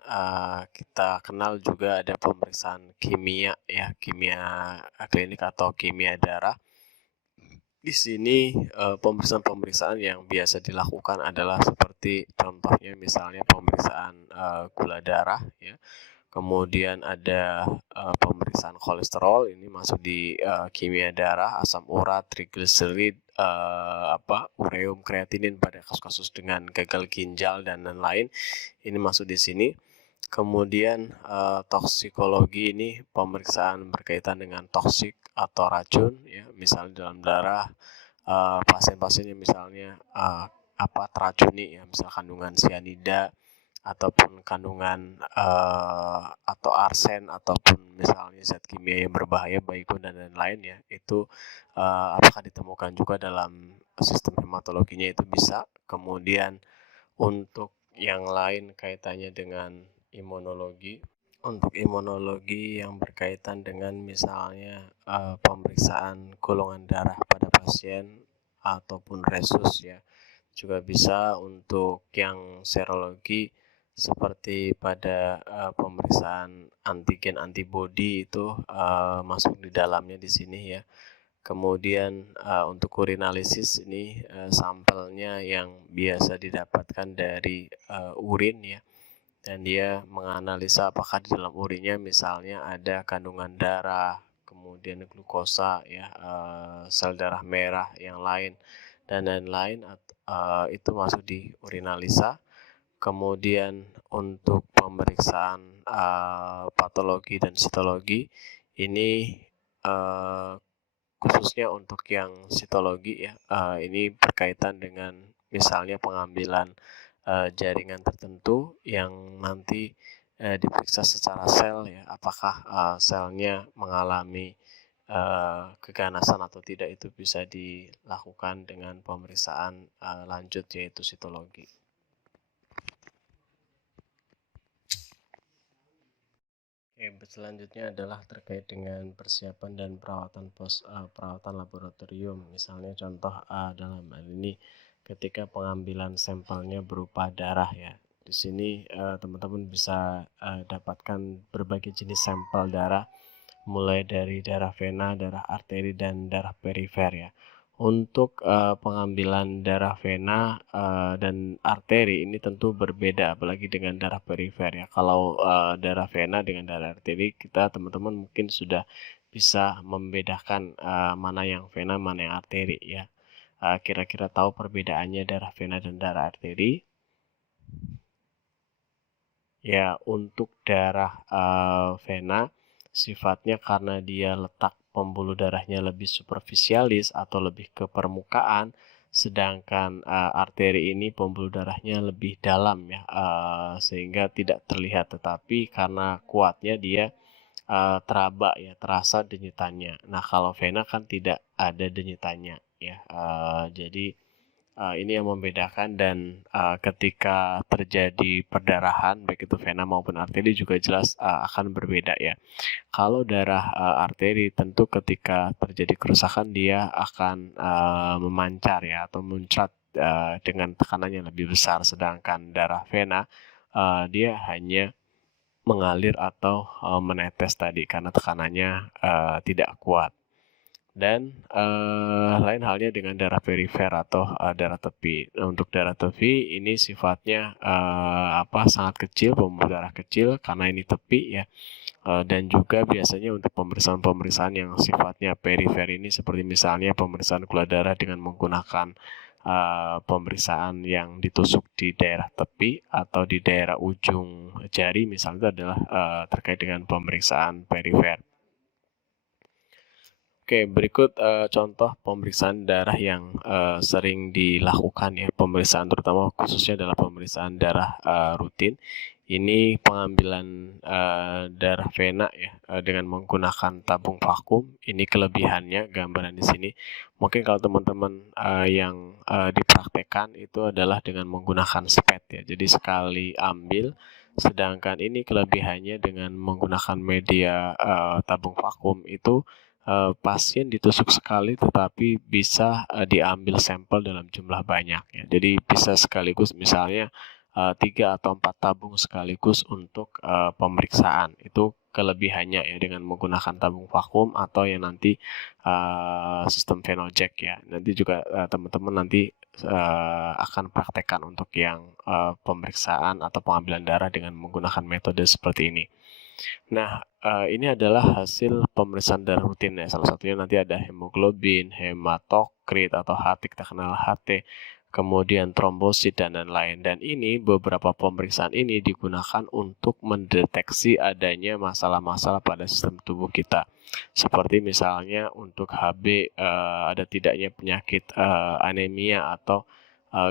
kita kenal juga ada pemeriksaan kimia ya, kimia klinik atau kimia darah. Di sini pemeriksaan-pemeriksaan yang biasa dilakukan adalah seperti contohnya misalnya pemeriksaan gula darah ya. Kemudian ada pemeriksaan kolesterol, ini masuk di kimia darah, asam urat, trigliserid, ureum, kreatinin pada kasus-kasus dengan gagal ginjal dan lain-lain. Ini masuk di sini. Kemudian toksikologi ini pemeriksaan berkaitan dengan toksik atau racun ya, misalnya dalam darah pasien-pasien yang misalnya teracuni ya, misal kandungan sianida ataupun kandungan atau arsen ataupun misalnya zat kimia yang berbahaya baikun dan lain-lain ya, itu apakah ditemukan juga dalam sistem hematologinya itu bisa. Kemudian untuk yang lain kaitannya dengan imunologi. Untuk imunologi yang berkaitan dengan misalnya pemeriksaan golongan darah pada pasien ataupun resus ya, juga bisa. Untuk yang serologi seperti pada pemeriksaan antigen antibody itu masuk di dalamnya di sini ya. Kemudian untuk urinalisis ini sampelnya yang biasa didapatkan dari urin ya, dan dia menganalisa apakah di dalam urinnya misalnya ada kandungan darah, kemudian glukosa ya, sel darah merah yang lain dan lain-lain, itu masuk di urinalisa. Kemudian untuk pemeriksaan patologi dan sitologi ini khususnya untuk yang sitologi ya, ini berkaitan dengan misalnya pengambilan jaringan tertentu yang nanti diperiksa secara sel ya, apakah selnya mengalami keganasan atau tidak, itu bisa dilakukan dengan pemeriksaan lanjut yaitu sitologi. Selanjutnya adalah terkait dengan persiapan dan perawatan laboratorium. Misalnya contoh dalam hal ini ketika pengambilan sampelnya berupa darah ya. Di sini teman-teman bisa dapatkan berbagai jenis sampel darah, mulai dari darah vena, darah arteri, dan darah perifer ya. Untuk pengambilan darah vena dan arteri ini tentu berbeda, apalagi dengan darah perifer ya. Kalau darah vena dengan darah arteri, kita teman-teman mungkin sudah bisa membedakan mana yang vena, mana yang arteri ya. Kira-kira tahu perbedaannya darah vena dan darah arteri? Ya, untuk darah vena sifatnya karena dia letak pembuluh darahnya lebih superficialis atau lebih ke permukaan, sedangkan arteri ini pembuluh darahnya lebih dalam ya, sehingga tidak terlihat, tetapi karena kuatnya dia teraba ya, terasa denyitannya. Nah, kalau vena kan tidak ada denyitannya ya, jadi ini yang membedakan, dan ketika terjadi perdarahan baik itu vena maupun arteri juga jelas akan berbeda ya. Kalau darah arteri tentu ketika terjadi kerusakan dia akan memancar ya atau muncrat dengan tekanan yang lebih besar, sedangkan darah vena dia hanya mengalir atau menetes tadi karena tekanannya tidak kuat. Dan lain halnya dengan darah perifer atau darah tepi. Nah, untuk darah tepi ini sifatnya sangat kecil, pembuluh darah kecil karena ini tepi ya. Dan juga biasanya untuk pemeriksaan-pemeriksaan yang sifatnya perifer ini seperti misalnya pemeriksaan gula darah dengan menggunakan pemeriksaan yang ditusuk di daerah tepi atau di daerah ujung jari misalnya, itu adalah terkait dengan pemeriksaan perifer. Oke, berikut contoh pemeriksaan darah yang sering dilakukan ya. Pemeriksaan terutama khususnya adalah pemeriksaan darah rutin. Ini pengambilan darah vena ya dengan menggunakan tabung vakum. Ini kelebihannya, gambaran di sini. Mungkin kalau teman-teman yang dipraktekkan itu adalah dengan menggunakan spet ya. Jadi sekali ambil. Sedangkan ini kelebihannya dengan menggunakan media tabung vakum itu pasien ditusuk sekali tetapi bisa diambil sampel dalam jumlah banyak ya. Jadi bisa sekaligus misalnya 3 atau 4 tabung sekaligus untuk pemeriksaan. Itu kelebihannya ya dengan menggunakan tabung vakum atau yang nanti sistem Venojack ya. Nanti juga teman-teman nanti akan praktekkan untuk yang pemeriksaan atau pengambilan darah dengan menggunakan metode seperti ini. Nah, ini adalah hasil pemeriksaan darah rutin ya. Salah satunya nanti ada hemoglobin, hematokrit atau HT, kita kenal HT, kemudian trombosit dan lain-lain. Dan ini beberapa pemeriksaan ini digunakan untuk mendeteksi adanya masalah-masalah pada sistem tubuh kita. Seperti misalnya untuk HB ada tidaknya penyakit anemia atau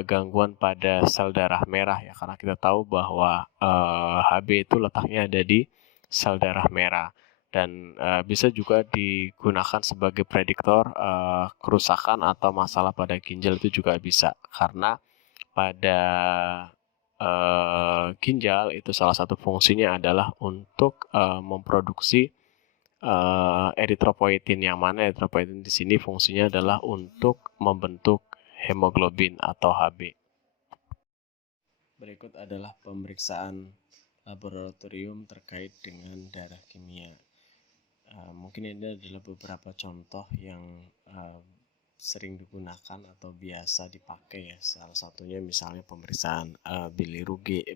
gangguan pada sel darah merah ya, karena kita tahu bahwa HB itu letaknya ada di sel darah merah, dan bisa juga digunakan sebagai prediktor kerusakan atau masalah pada ginjal itu juga bisa, karena pada ginjal itu salah satu fungsinya adalah untuk memproduksi eritropoietin, yang mana eritropoietin di sini fungsinya adalah untuk membentuk hemoglobin atau HB. Berikut adalah pemeriksaan laboratorium terkait dengan darah kimia. Mungkin ini adalah beberapa contoh yang sering digunakan atau biasa dipakai ya. Salah satunya misalnya pemeriksaan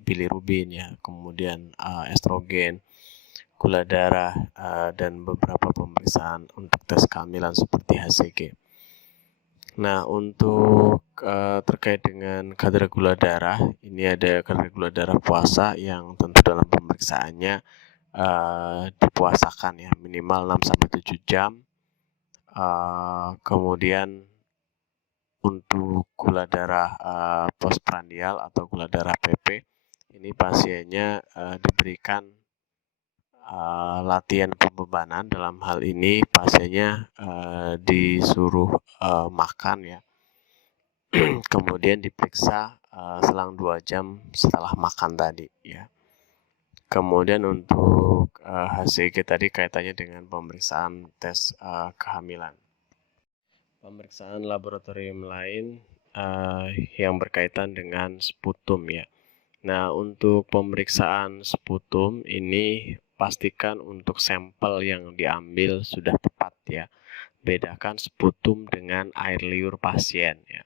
bilirubin ya, kemudian estrogen, gula darah, dan beberapa pemeriksaan untuk tes kehamilan seperti HCG. Nah, untuk terkait dengan kadar gula darah, ini ada kadar gula darah puasa yang tentu dalam pemeriksaannya dipuasakan ya, minimal 6-7 jam. Kemudian untuk gula darah postprandial atau gula darah PP, ini pasiennya diberikan latihan pembebanan. Dalam hal ini pasiennya disuruh makan ya, kemudian diperiksa selang 2 jam setelah makan tadi ya. Kemudian untuk HCG tadi kaitannya dengan pemeriksaan tes kehamilan. Pemeriksaan laboratorium lain yang berkaitan dengan sputum ya. Nah, untuk pemeriksaan sputum ini pastikan untuk sampel yang diambil sudah tepat ya. Bedakan sputum dengan air liur pasien ya.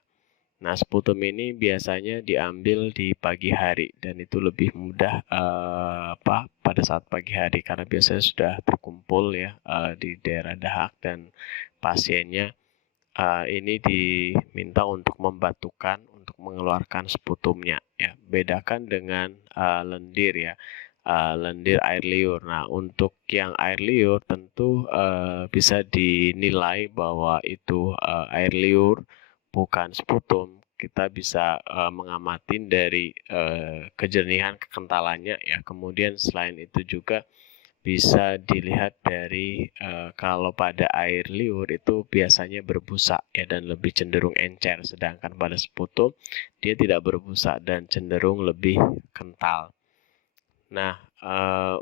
Nah, sputum ini biasanya diambil di pagi hari dan itu lebih mudah pada saat pagi hari karena biasanya sudah terkumpul ya di daerah dahak dan pasiennya ini diminta untuk membatukan untuk mengeluarkan sputumnya ya. Bedakan dengan lendir ya. Lendir air liur. Nah, untuk yang air liur tentu bisa dinilai bahwa itu air liur bukan sputum. Kita bisa mengamati dari kejernihan kekentalannya ya. Kemudian selain itu juga bisa dilihat dari kalau pada air liur itu biasanya berbusa ya dan lebih cenderung encer, sedangkan pada sputum dia tidak berbusa dan cenderung lebih kental. Nah,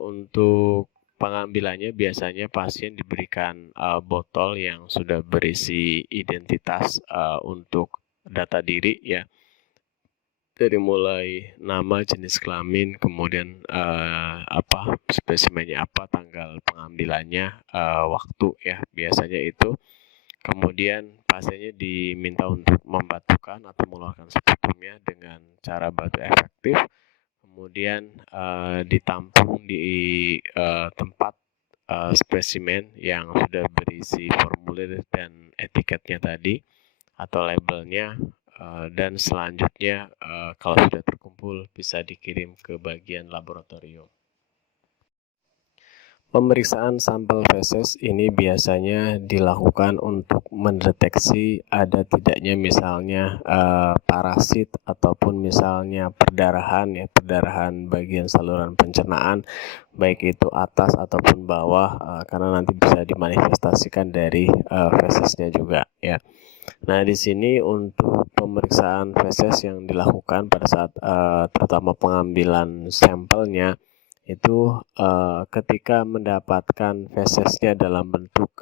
untuk pengambilannya biasanya pasien diberikan botol yang sudah berisi identitas untuk data diri ya, dari mulai nama, jenis kelamin, kemudian spesimennya apa, tanggal pengambilannya, waktu ya biasanya itu. Kemudian pasiennya diminta untuk membatukan atau mengeluarkan sputumnya dengan cara batu efektif. Kemudian ditampung di tempat spesimen yang sudah berisi formulir dan etiketnya tadi atau labelnya, dan selanjutnya kalau sudah terkumpul bisa dikirim ke bagian laboratorium. Pemeriksaan sampel feses ini biasanya dilakukan untuk mendeteksi ada tidaknya misalnya parasit ataupun misalnya perdarahan bagian saluran pencernaan, baik itu atas ataupun bawah, karena nanti bisa dimanifestasikan dari fesesnya juga ya. Nah, di sini untuk pemeriksaan feses yang dilakukan pada saat terutama pengambilan sampelnya itu ketika mendapatkan fesesnya dalam bentuk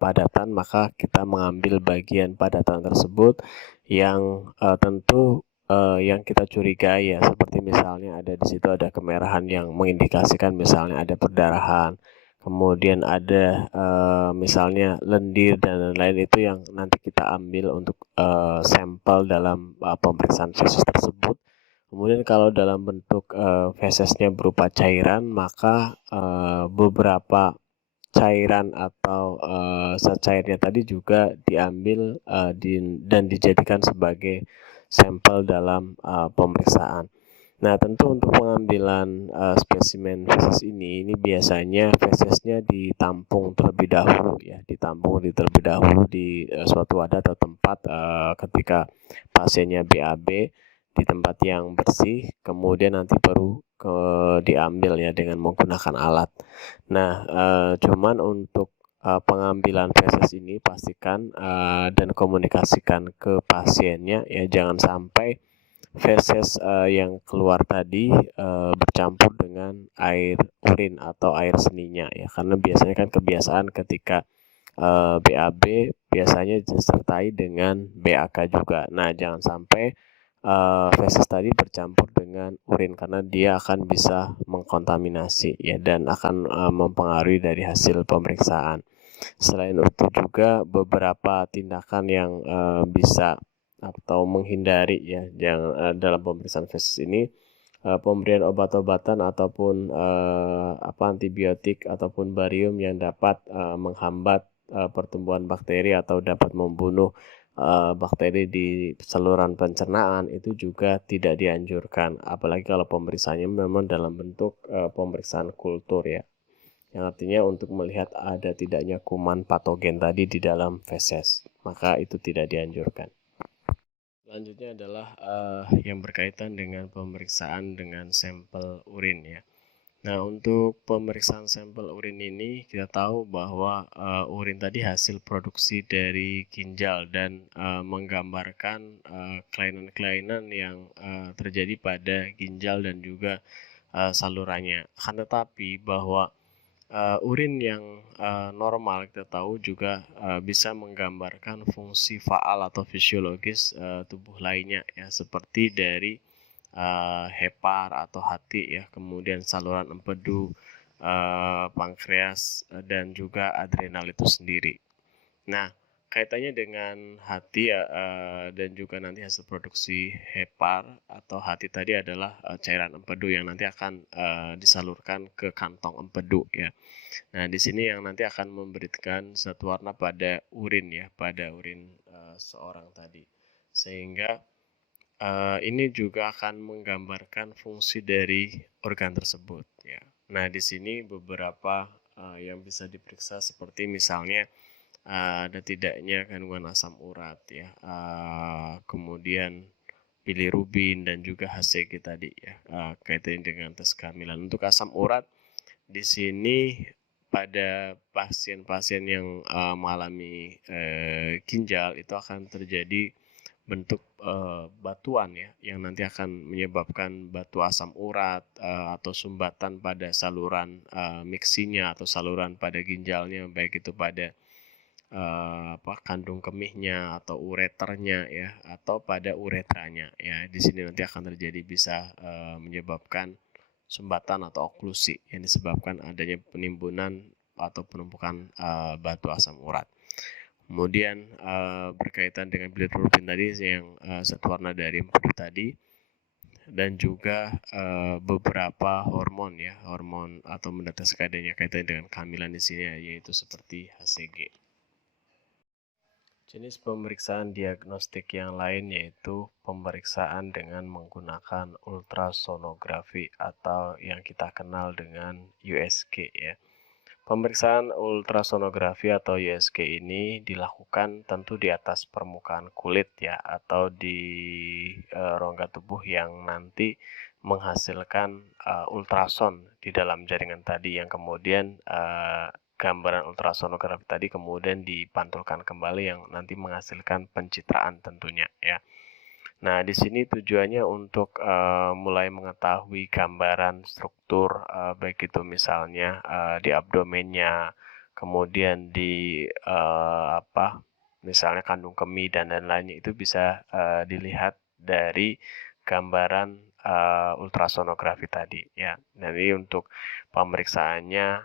padatan, maka kita mengambil bagian padatan tersebut yang tentu yang kita curigai ya, seperti misalnya ada di situ ada kemerahan yang mengindikasikan misalnya ada perdarahan, kemudian ada misalnya lendir dan lain-lain, itu yang nanti kita ambil untuk sampel dalam pemeriksaan feses tersebut. Kemudian kalau dalam bentuk fesesnya berupa cairan, maka beberapa cairan atau zat cairnya tadi juga diambil dan dijadikan sebagai sampel dalam pemeriksaan. Nah, tentu untuk pengambilan spesimen feses ini biasanya fesesnya ditampung terlebih dahulu ya, terlebih dahulu di suatu wadah atau tempat ketika pasiennya BAB di tempat yang bersih, kemudian nanti baru diambil ya dengan menggunakan alat. Nah, cuman untuk pengambilan feses ini pastikan dan komunikasikan ke pasiennya ya, jangan sampai feses yang keluar tadi bercampur dengan air urin atau air seninya ya, karena biasanya kan kebiasaan ketika BAB biasanya disertai dengan BAK juga. Nah, jangan sampai feses tadi bercampur dengan urin karena dia akan bisa mengkontaminasi ya dan akan mempengaruhi dari hasil pemeriksaan. Selain itu juga beberapa tindakan yang bisa atau menghindari ya yang dalam pemeriksaan feses ini, pemberian obat-obatan ataupun antibiotik ataupun barium yang dapat menghambat pertumbuhan bakteri atau dapat membunuh bakteri di saluran pencernaan itu juga tidak dianjurkan, apalagi kalau pemeriksaannya memang dalam bentuk pemeriksaan kultur ya, yang artinya untuk melihat ada tidaknya kuman patogen tadi di dalam feses, maka itu tidak dianjurkan. Selanjutnya adalah yang berkaitan dengan pemeriksaan dengan sampel urin ya. Nah, untuk pemeriksaan sampel urin ini kita tahu bahwa urin tadi hasil produksi dari ginjal dan menggambarkan kelainan-kelainan yang terjadi pada ginjal dan juga salurannya. Akan tetapi bahwa urin yang normal kita tahu juga bisa menggambarkan fungsi faal atau fisiologis tubuh lainnya ya, seperti dari hepar atau hati ya, kemudian saluran empedu, pankreas, dan juga adrenal itu sendiri. Nah, kaitannya dengan hati ya, dan juga nanti hasil produksi hepar atau hati tadi adalah cairan empedu yang nanti akan disalurkan ke kantong empedu ya. Nah, di sini yang nanti akan memberikan zat warna pada urin ya, pada urin seorang tadi. Sehingga ini juga akan menggambarkan fungsi dari organ tersebut ya. Nah, di sini beberapa yang bisa diperiksa seperti misalnya ada tidaknya kandungan asam urat ya, kemudian bilirubin dan juga HCG tadi ya, kaitannya dengan tes kehamilan. Untuk asam urat di sini pada pasien-pasien yang mengalami ginjal itu akan terjadi bentuk batuan ya, yang nanti akan menyebabkan batu asam urat atau sumbatan pada saluran miksinya atau saluran pada ginjalnya, baik itu pada kandung kemihnya atau ureternya ya, atau pada uretranya ya. Di sini nanti akan terjadi bisa menyebabkan sumbatan atau oklusi yang disebabkan adanya penimbunan atau penumpukan batu asam urat. Kemudian berkaitan dengan bilirubin tadi yang zat warna dari empedu tadi, dan juga beberapa hormon ya, hormon atau mendeteksi adanya kaitan dengan kehamilan di sini yaitu seperti HCG. Jenis pemeriksaan diagnostik yang lain yaitu pemeriksaan dengan menggunakan ultrasonografi atau yang kita kenal dengan USG ya. Pemeriksaan ultrasonografi atau USG ini dilakukan tentu di atas permukaan kulit ya, atau di rongga tubuh yang nanti menghasilkan ultrason di dalam jaringan tadi, yang kemudian gambaran ultrasonografi tadi kemudian dipantulkan kembali yang nanti menghasilkan pencitraan tentunya ya. Nah, di sini tujuannya untuk mulai mengetahui gambaran struktur, baik itu misalnya di abdomennya, kemudian di misalnya kandung kemih dan lain-lainnya, itu bisa dilihat dari gambaran ultrasonografi tadi ya. Jadi untuk pemeriksaannya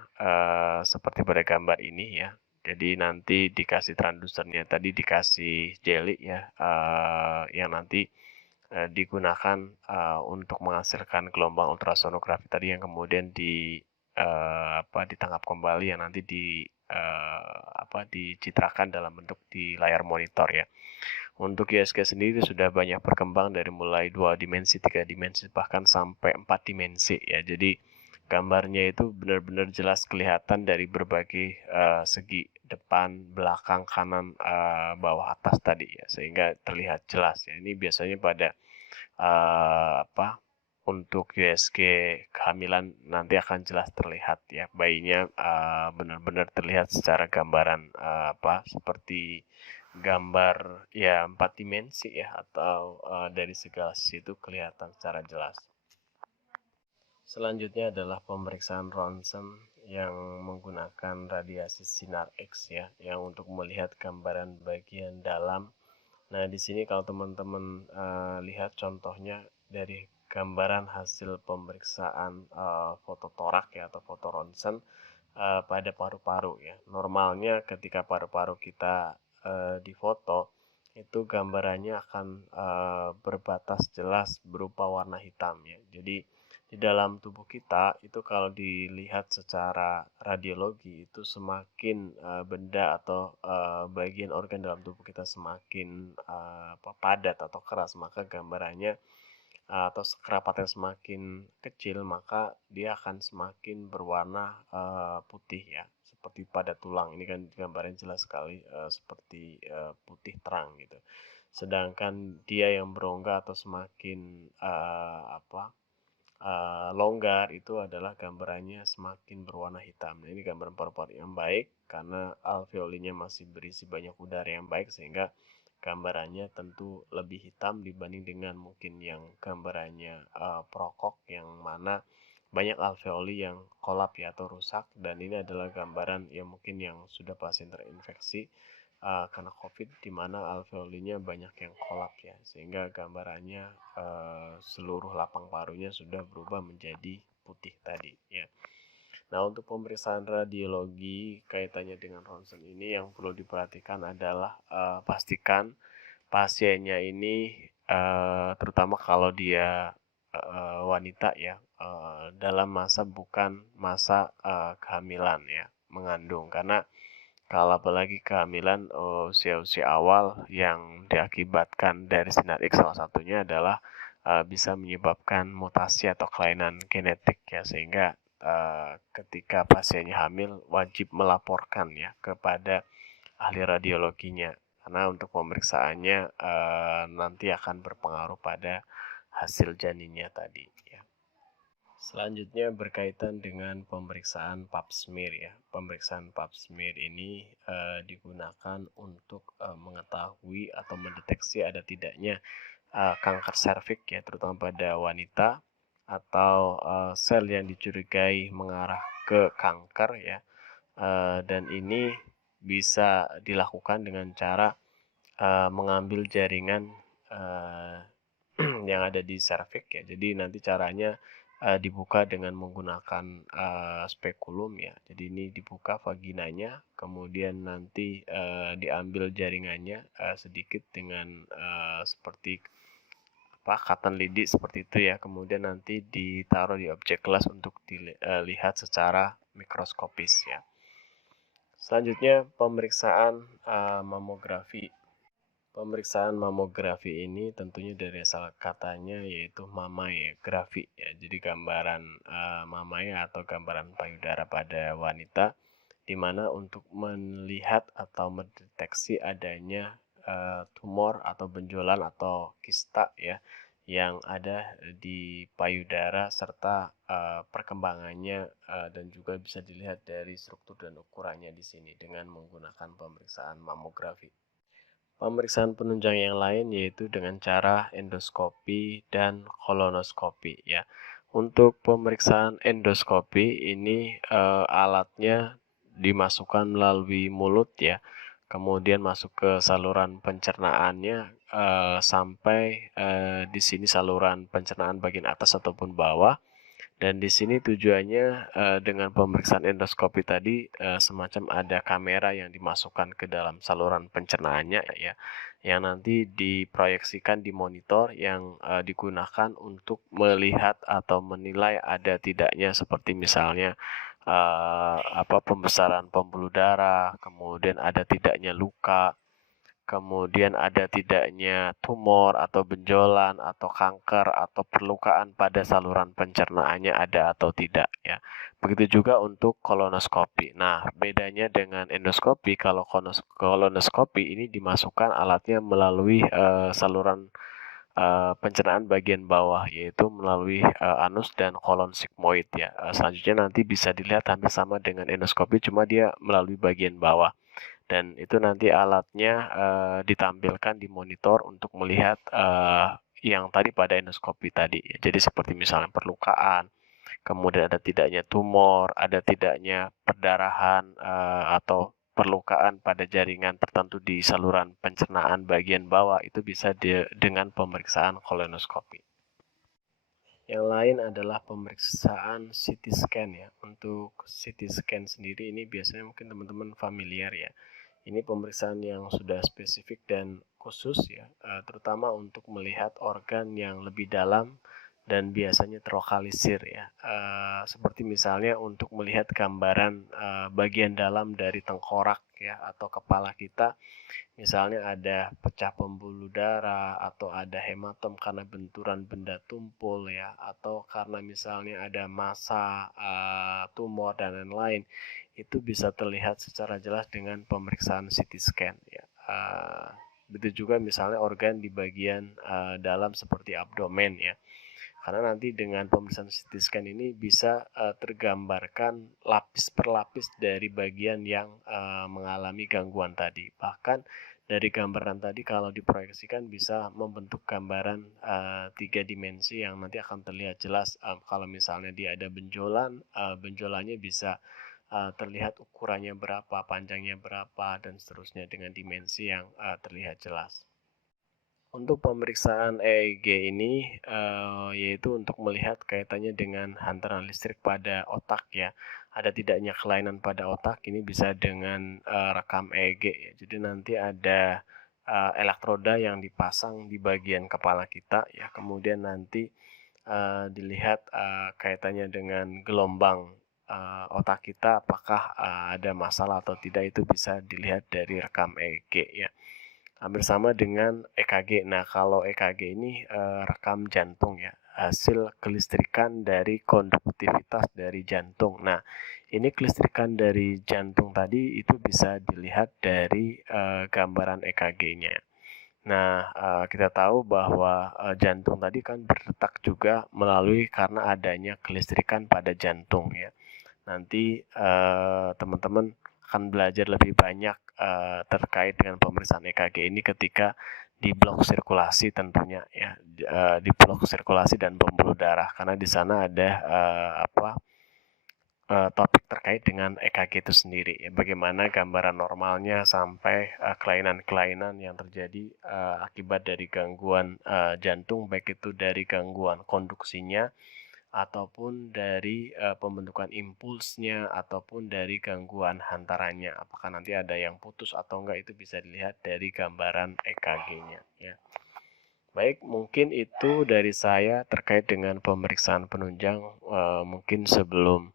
seperti pada gambar ini ya. Jadi nanti dikasih transdusernya tadi, dikasih jelly ya, yang nanti digunakan untuk menghasilkan gelombang ultrasonografi tadi, yang kemudian ditangkap kembali yang nanti dicitrakan dalam bentuk di layar monitor ya. Untuk USG sendiri sudah banyak berkembang dari mulai 2 dimensi, 3 dimensi, bahkan sampai 4 dimensi ya. Jadi gambarnya itu benar-benar jelas kelihatan dari berbagai segi, depan, belakang, kanan, bawah, atas tadi ya, sehingga terlihat jelas ya. Ini biasanya pada untuk USG kehamilan nanti akan jelas terlihat ya, bayinya benar-benar terlihat secara gambaran seperti gambar ya 4 dimensi ya, atau dari segala sisi itu kelihatan secara jelas. Selanjutnya adalah pemeriksaan ronsen yang menggunakan radiasi sinar X ya, yang untuk melihat gambaran bagian dalam. Nah, di sini kalau teman-teman lihat contohnya dari gambaran hasil pemeriksaan foto torak ya, atau foto ronsen pada paru-paru ya. Normalnya ketika paru-paru kita difoto, itu gambarannya akan berbatas jelas berupa warna hitam ya. Jadi di dalam tubuh kita itu kalau dilihat secara radiologi, itu semakin benda atau bagian organ dalam tubuh kita semakin padat atau keras, maka gambarannya atau kerapatnya semakin kecil, maka dia akan semakin berwarna putih ya, seperti pada tulang. Ini kan gambarnya jelas sekali seperti putih terang gitu. Sedangkan dia yang berongga atau semakin longgar itu adalah gambarannya semakin berwarna hitam. Nah, ini gambaran paru-paru yang baik karena alveolinya masih berisi banyak udara yang baik, sehingga gambarannya tentu lebih hitam dibanding dengan mungkin yang gambarannya perokok, yang mana banyak alveoli yang kolap ya atau rusak, dan ini adalah gambaran yang mungkin yang sudah pasien terinfeksi karena COVID, di mana alveolinya banyak yang kolap ya, sehingga gambarannya seluruh lapang parunya sudah berubah menjadi putih tadi ya. Nah, untuk pemeriksaan radiologi kaitannya dengan ronsen ini yang perlu diperhatikan adalah pastikan pasiennya ini terutama kalau dia wanita ya, dalam masa bukan masa kehamilan ya, mengandung. Karena kalau apalagi kehamilan usia-usia awal yang diakibatkan dari sinar X, salah satunya adalah bisa menyebabkan mutasi atau kelainan genetik ya, sehingga ketika pasiennya hamil wajib melaporkan ya kepada ahli radiologinya, karena untuk pemeriksaannya nanti akan berpengaruh pada hasil janinnya tadi ya. Selanjutnya berkaitan dengan pemeriksaan pap smear ya. Pemeriksaan pap smear ini digunakan untuk mengetahui atau mendeteksi ada tidaknya kanker serviks ya, terutama pada wanita, atau sel yang dicurigai mengarah ke kanker ya. Dan ini bisa dilakukan dengan cara mengambil jaringan yang ada di serviks ya. Jadi nanti caranya dibuka dengan menggunakan spekulum ya. Jadi ini dibuka vaginanya, kemudian nanti diambil jaringannya sedikit dengan seperti cotton lidi seperti itu ya. Kemudian nanti ditaruh di objek kelas untuk dilihat secara mikroskopis ya. Selanjutnya pemeriksaan mamografi. Pemeriksaan mamografi ini tentunya dari asal katanya yaitu mammography ya. Jadi gambaran mamai atau gambaran payudara pada wanita, di mana untuk melihat atau mendeteksi adanya tumor atau benjolan atau kista ya yang ada di payudara, serta perkembangannya dan juga bisa dilihat dari struktur dan ukurannya di sini dengan menggunakan pemeriksaan mamografi. Pemeriksaan penunjang yang lain yaitu dengan cara endoskopi dan kolonoskopi ya. Untuk pemeriksaan endoskopi ini alatnya dimasukkan melalui mulut ya. Kemudian masuk ke saluran pencernaannya sampai di sini saluran pencernaan bagian atas ataupun bawah. Dan di sini tujuannya dengan pemeriksaan endoskopi tadi semacam ada kamera yang dimasukkan ke dalam saluran pencernaannya ya, yang nanti diproyeksikan di monitor yang digunakan untuk melihat atau menilai ada tidaknya seperti misalnya pembesaran pembuluh darah, kemudian ada tidaknya luka, kemudian ada tidaknya tumor atau benjolan atau kanker atau perlukaan pada saluran pencernaannya ada atau tidak ya. Begitu juga untuk kolonoskopi. Nah, bedanya dengan endoskopi, kalau kolonoskopi ini dimasukkan alatnya melalui saluran pencernaan bagian bawah, yaitu melalui anus dan kolon sigmoid ya. Selanjutnya nanti bisa dilihat hampir sama dengan endoskopi, cuma dia melalui bagian bawah. Dan itu nanti alatnya ditampilkan di monitor untuk melihat yang tadi pada endoskopi tadi. Jadi seperti misalnya perlukaan, kemudian ada tidaknya tumor, ada tidaknya perdarahan atau perlukaan pada jaringan tertentu di saluran pencernaan bagian bawah, itu bisa dengan pemeriksaan kolonoskopi. Yang lain adalah pemeriksaan CT scan ya. Untuk CT scan sendiri ini biasanya mungkin teman-teman familiar ya. Ini pemeriksaan yang sudah spesifik dan khusus ya, terutama untuk melihat organ yang lebih dalam dan biasanya terlokalisir ya. Seperti misalnya untuk melihat gambaran bagian dalam dari tengkorak ya atau kepala kita. Misalnya ada pecah pembuluh darah atau ada hematom karena benturan benda tumpul ya, atau karena misalnya ada massa tumor dan lain-lain. Itu bisa terlihat secara jelas dengan pemeriksaan CT scan ya. Begitu juga misalnya organ di bagian dalam seperti abdomen ya. Karena nanti dengan pemeriksaan CT scan ini bisa tergambarkan lapis per lapis dari bagian yang mengalami gangguan tadi. Bahkan dari gambaran tadi kalau diproyeksikan bisa membentuk gambaran 3 dimensi yang nanti akan terlihat jelas. Kalau misalnya dia ada benjolan, benjolannya bisa terlihat ukurannya berapa, panjangnya berapa, dan seterusnya dengan dimensi yang terlihat jelas. Untuk pemeriksaan EEG ini yaitu untuk melihat kaitannya dengan hantaran listrik pada otak ya. Ada tidaknya kelainan pada otak ini bisa dengan rekam EEG ya. Jadi nanti ada elektroda yang dipasang di bagian kepala kita ya. Kemudian nanti dilihat kaitannya dengan gelombang otak kita apakah ada masalah atau tidak, itu bisa dilihat dari rekam EEG ya. Bersama dengan EKG. Nah, kalau EKG ini rekam jantung ya, hasil kelistrikan dari konduktivitas dari jantung. Nah, ini kelistrikan dari jantung tadi itu bisa dilihat dari gambaran EKG-nya. Nah, kita tahu bahwa jantung tadi kan berdetak juga melalui karena adanya kelistrikan pada jantung ya. Nanti teman-teman akan belajar lebih banyak terkait dengan pemeriksaan EKG ini ketika di blok sirkulasi tentunya ya, di blok sirkulasi dan pembuluh darah, karena di sana ada topik terkait dengan EKG itu sendiri ya, bagaimana gambaran normalnya sampai kelainan-kelainan yang terjadi akibat dari gangguan jantung, baik itu dari gangguan konduksinya ataupun dari pembentukan impulsnya ataupun dari gangguan hantarannya, apakah nanti ada yang putus atau enggak, itu bisa dilihat dari gambaran EKG-nya ya. Baik, mungkin itu dari saya terkait dengan pemeriksaan penunjang. Mungkin sebelum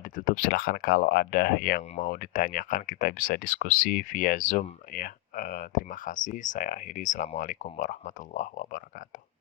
ditutup, silahkan kalau ada yang mau ditanyakan kita bisa diskusi via Zoom ya. Terima kasih, saya akhiri. Assalamualaikum warahmatullahi wabarakatuh.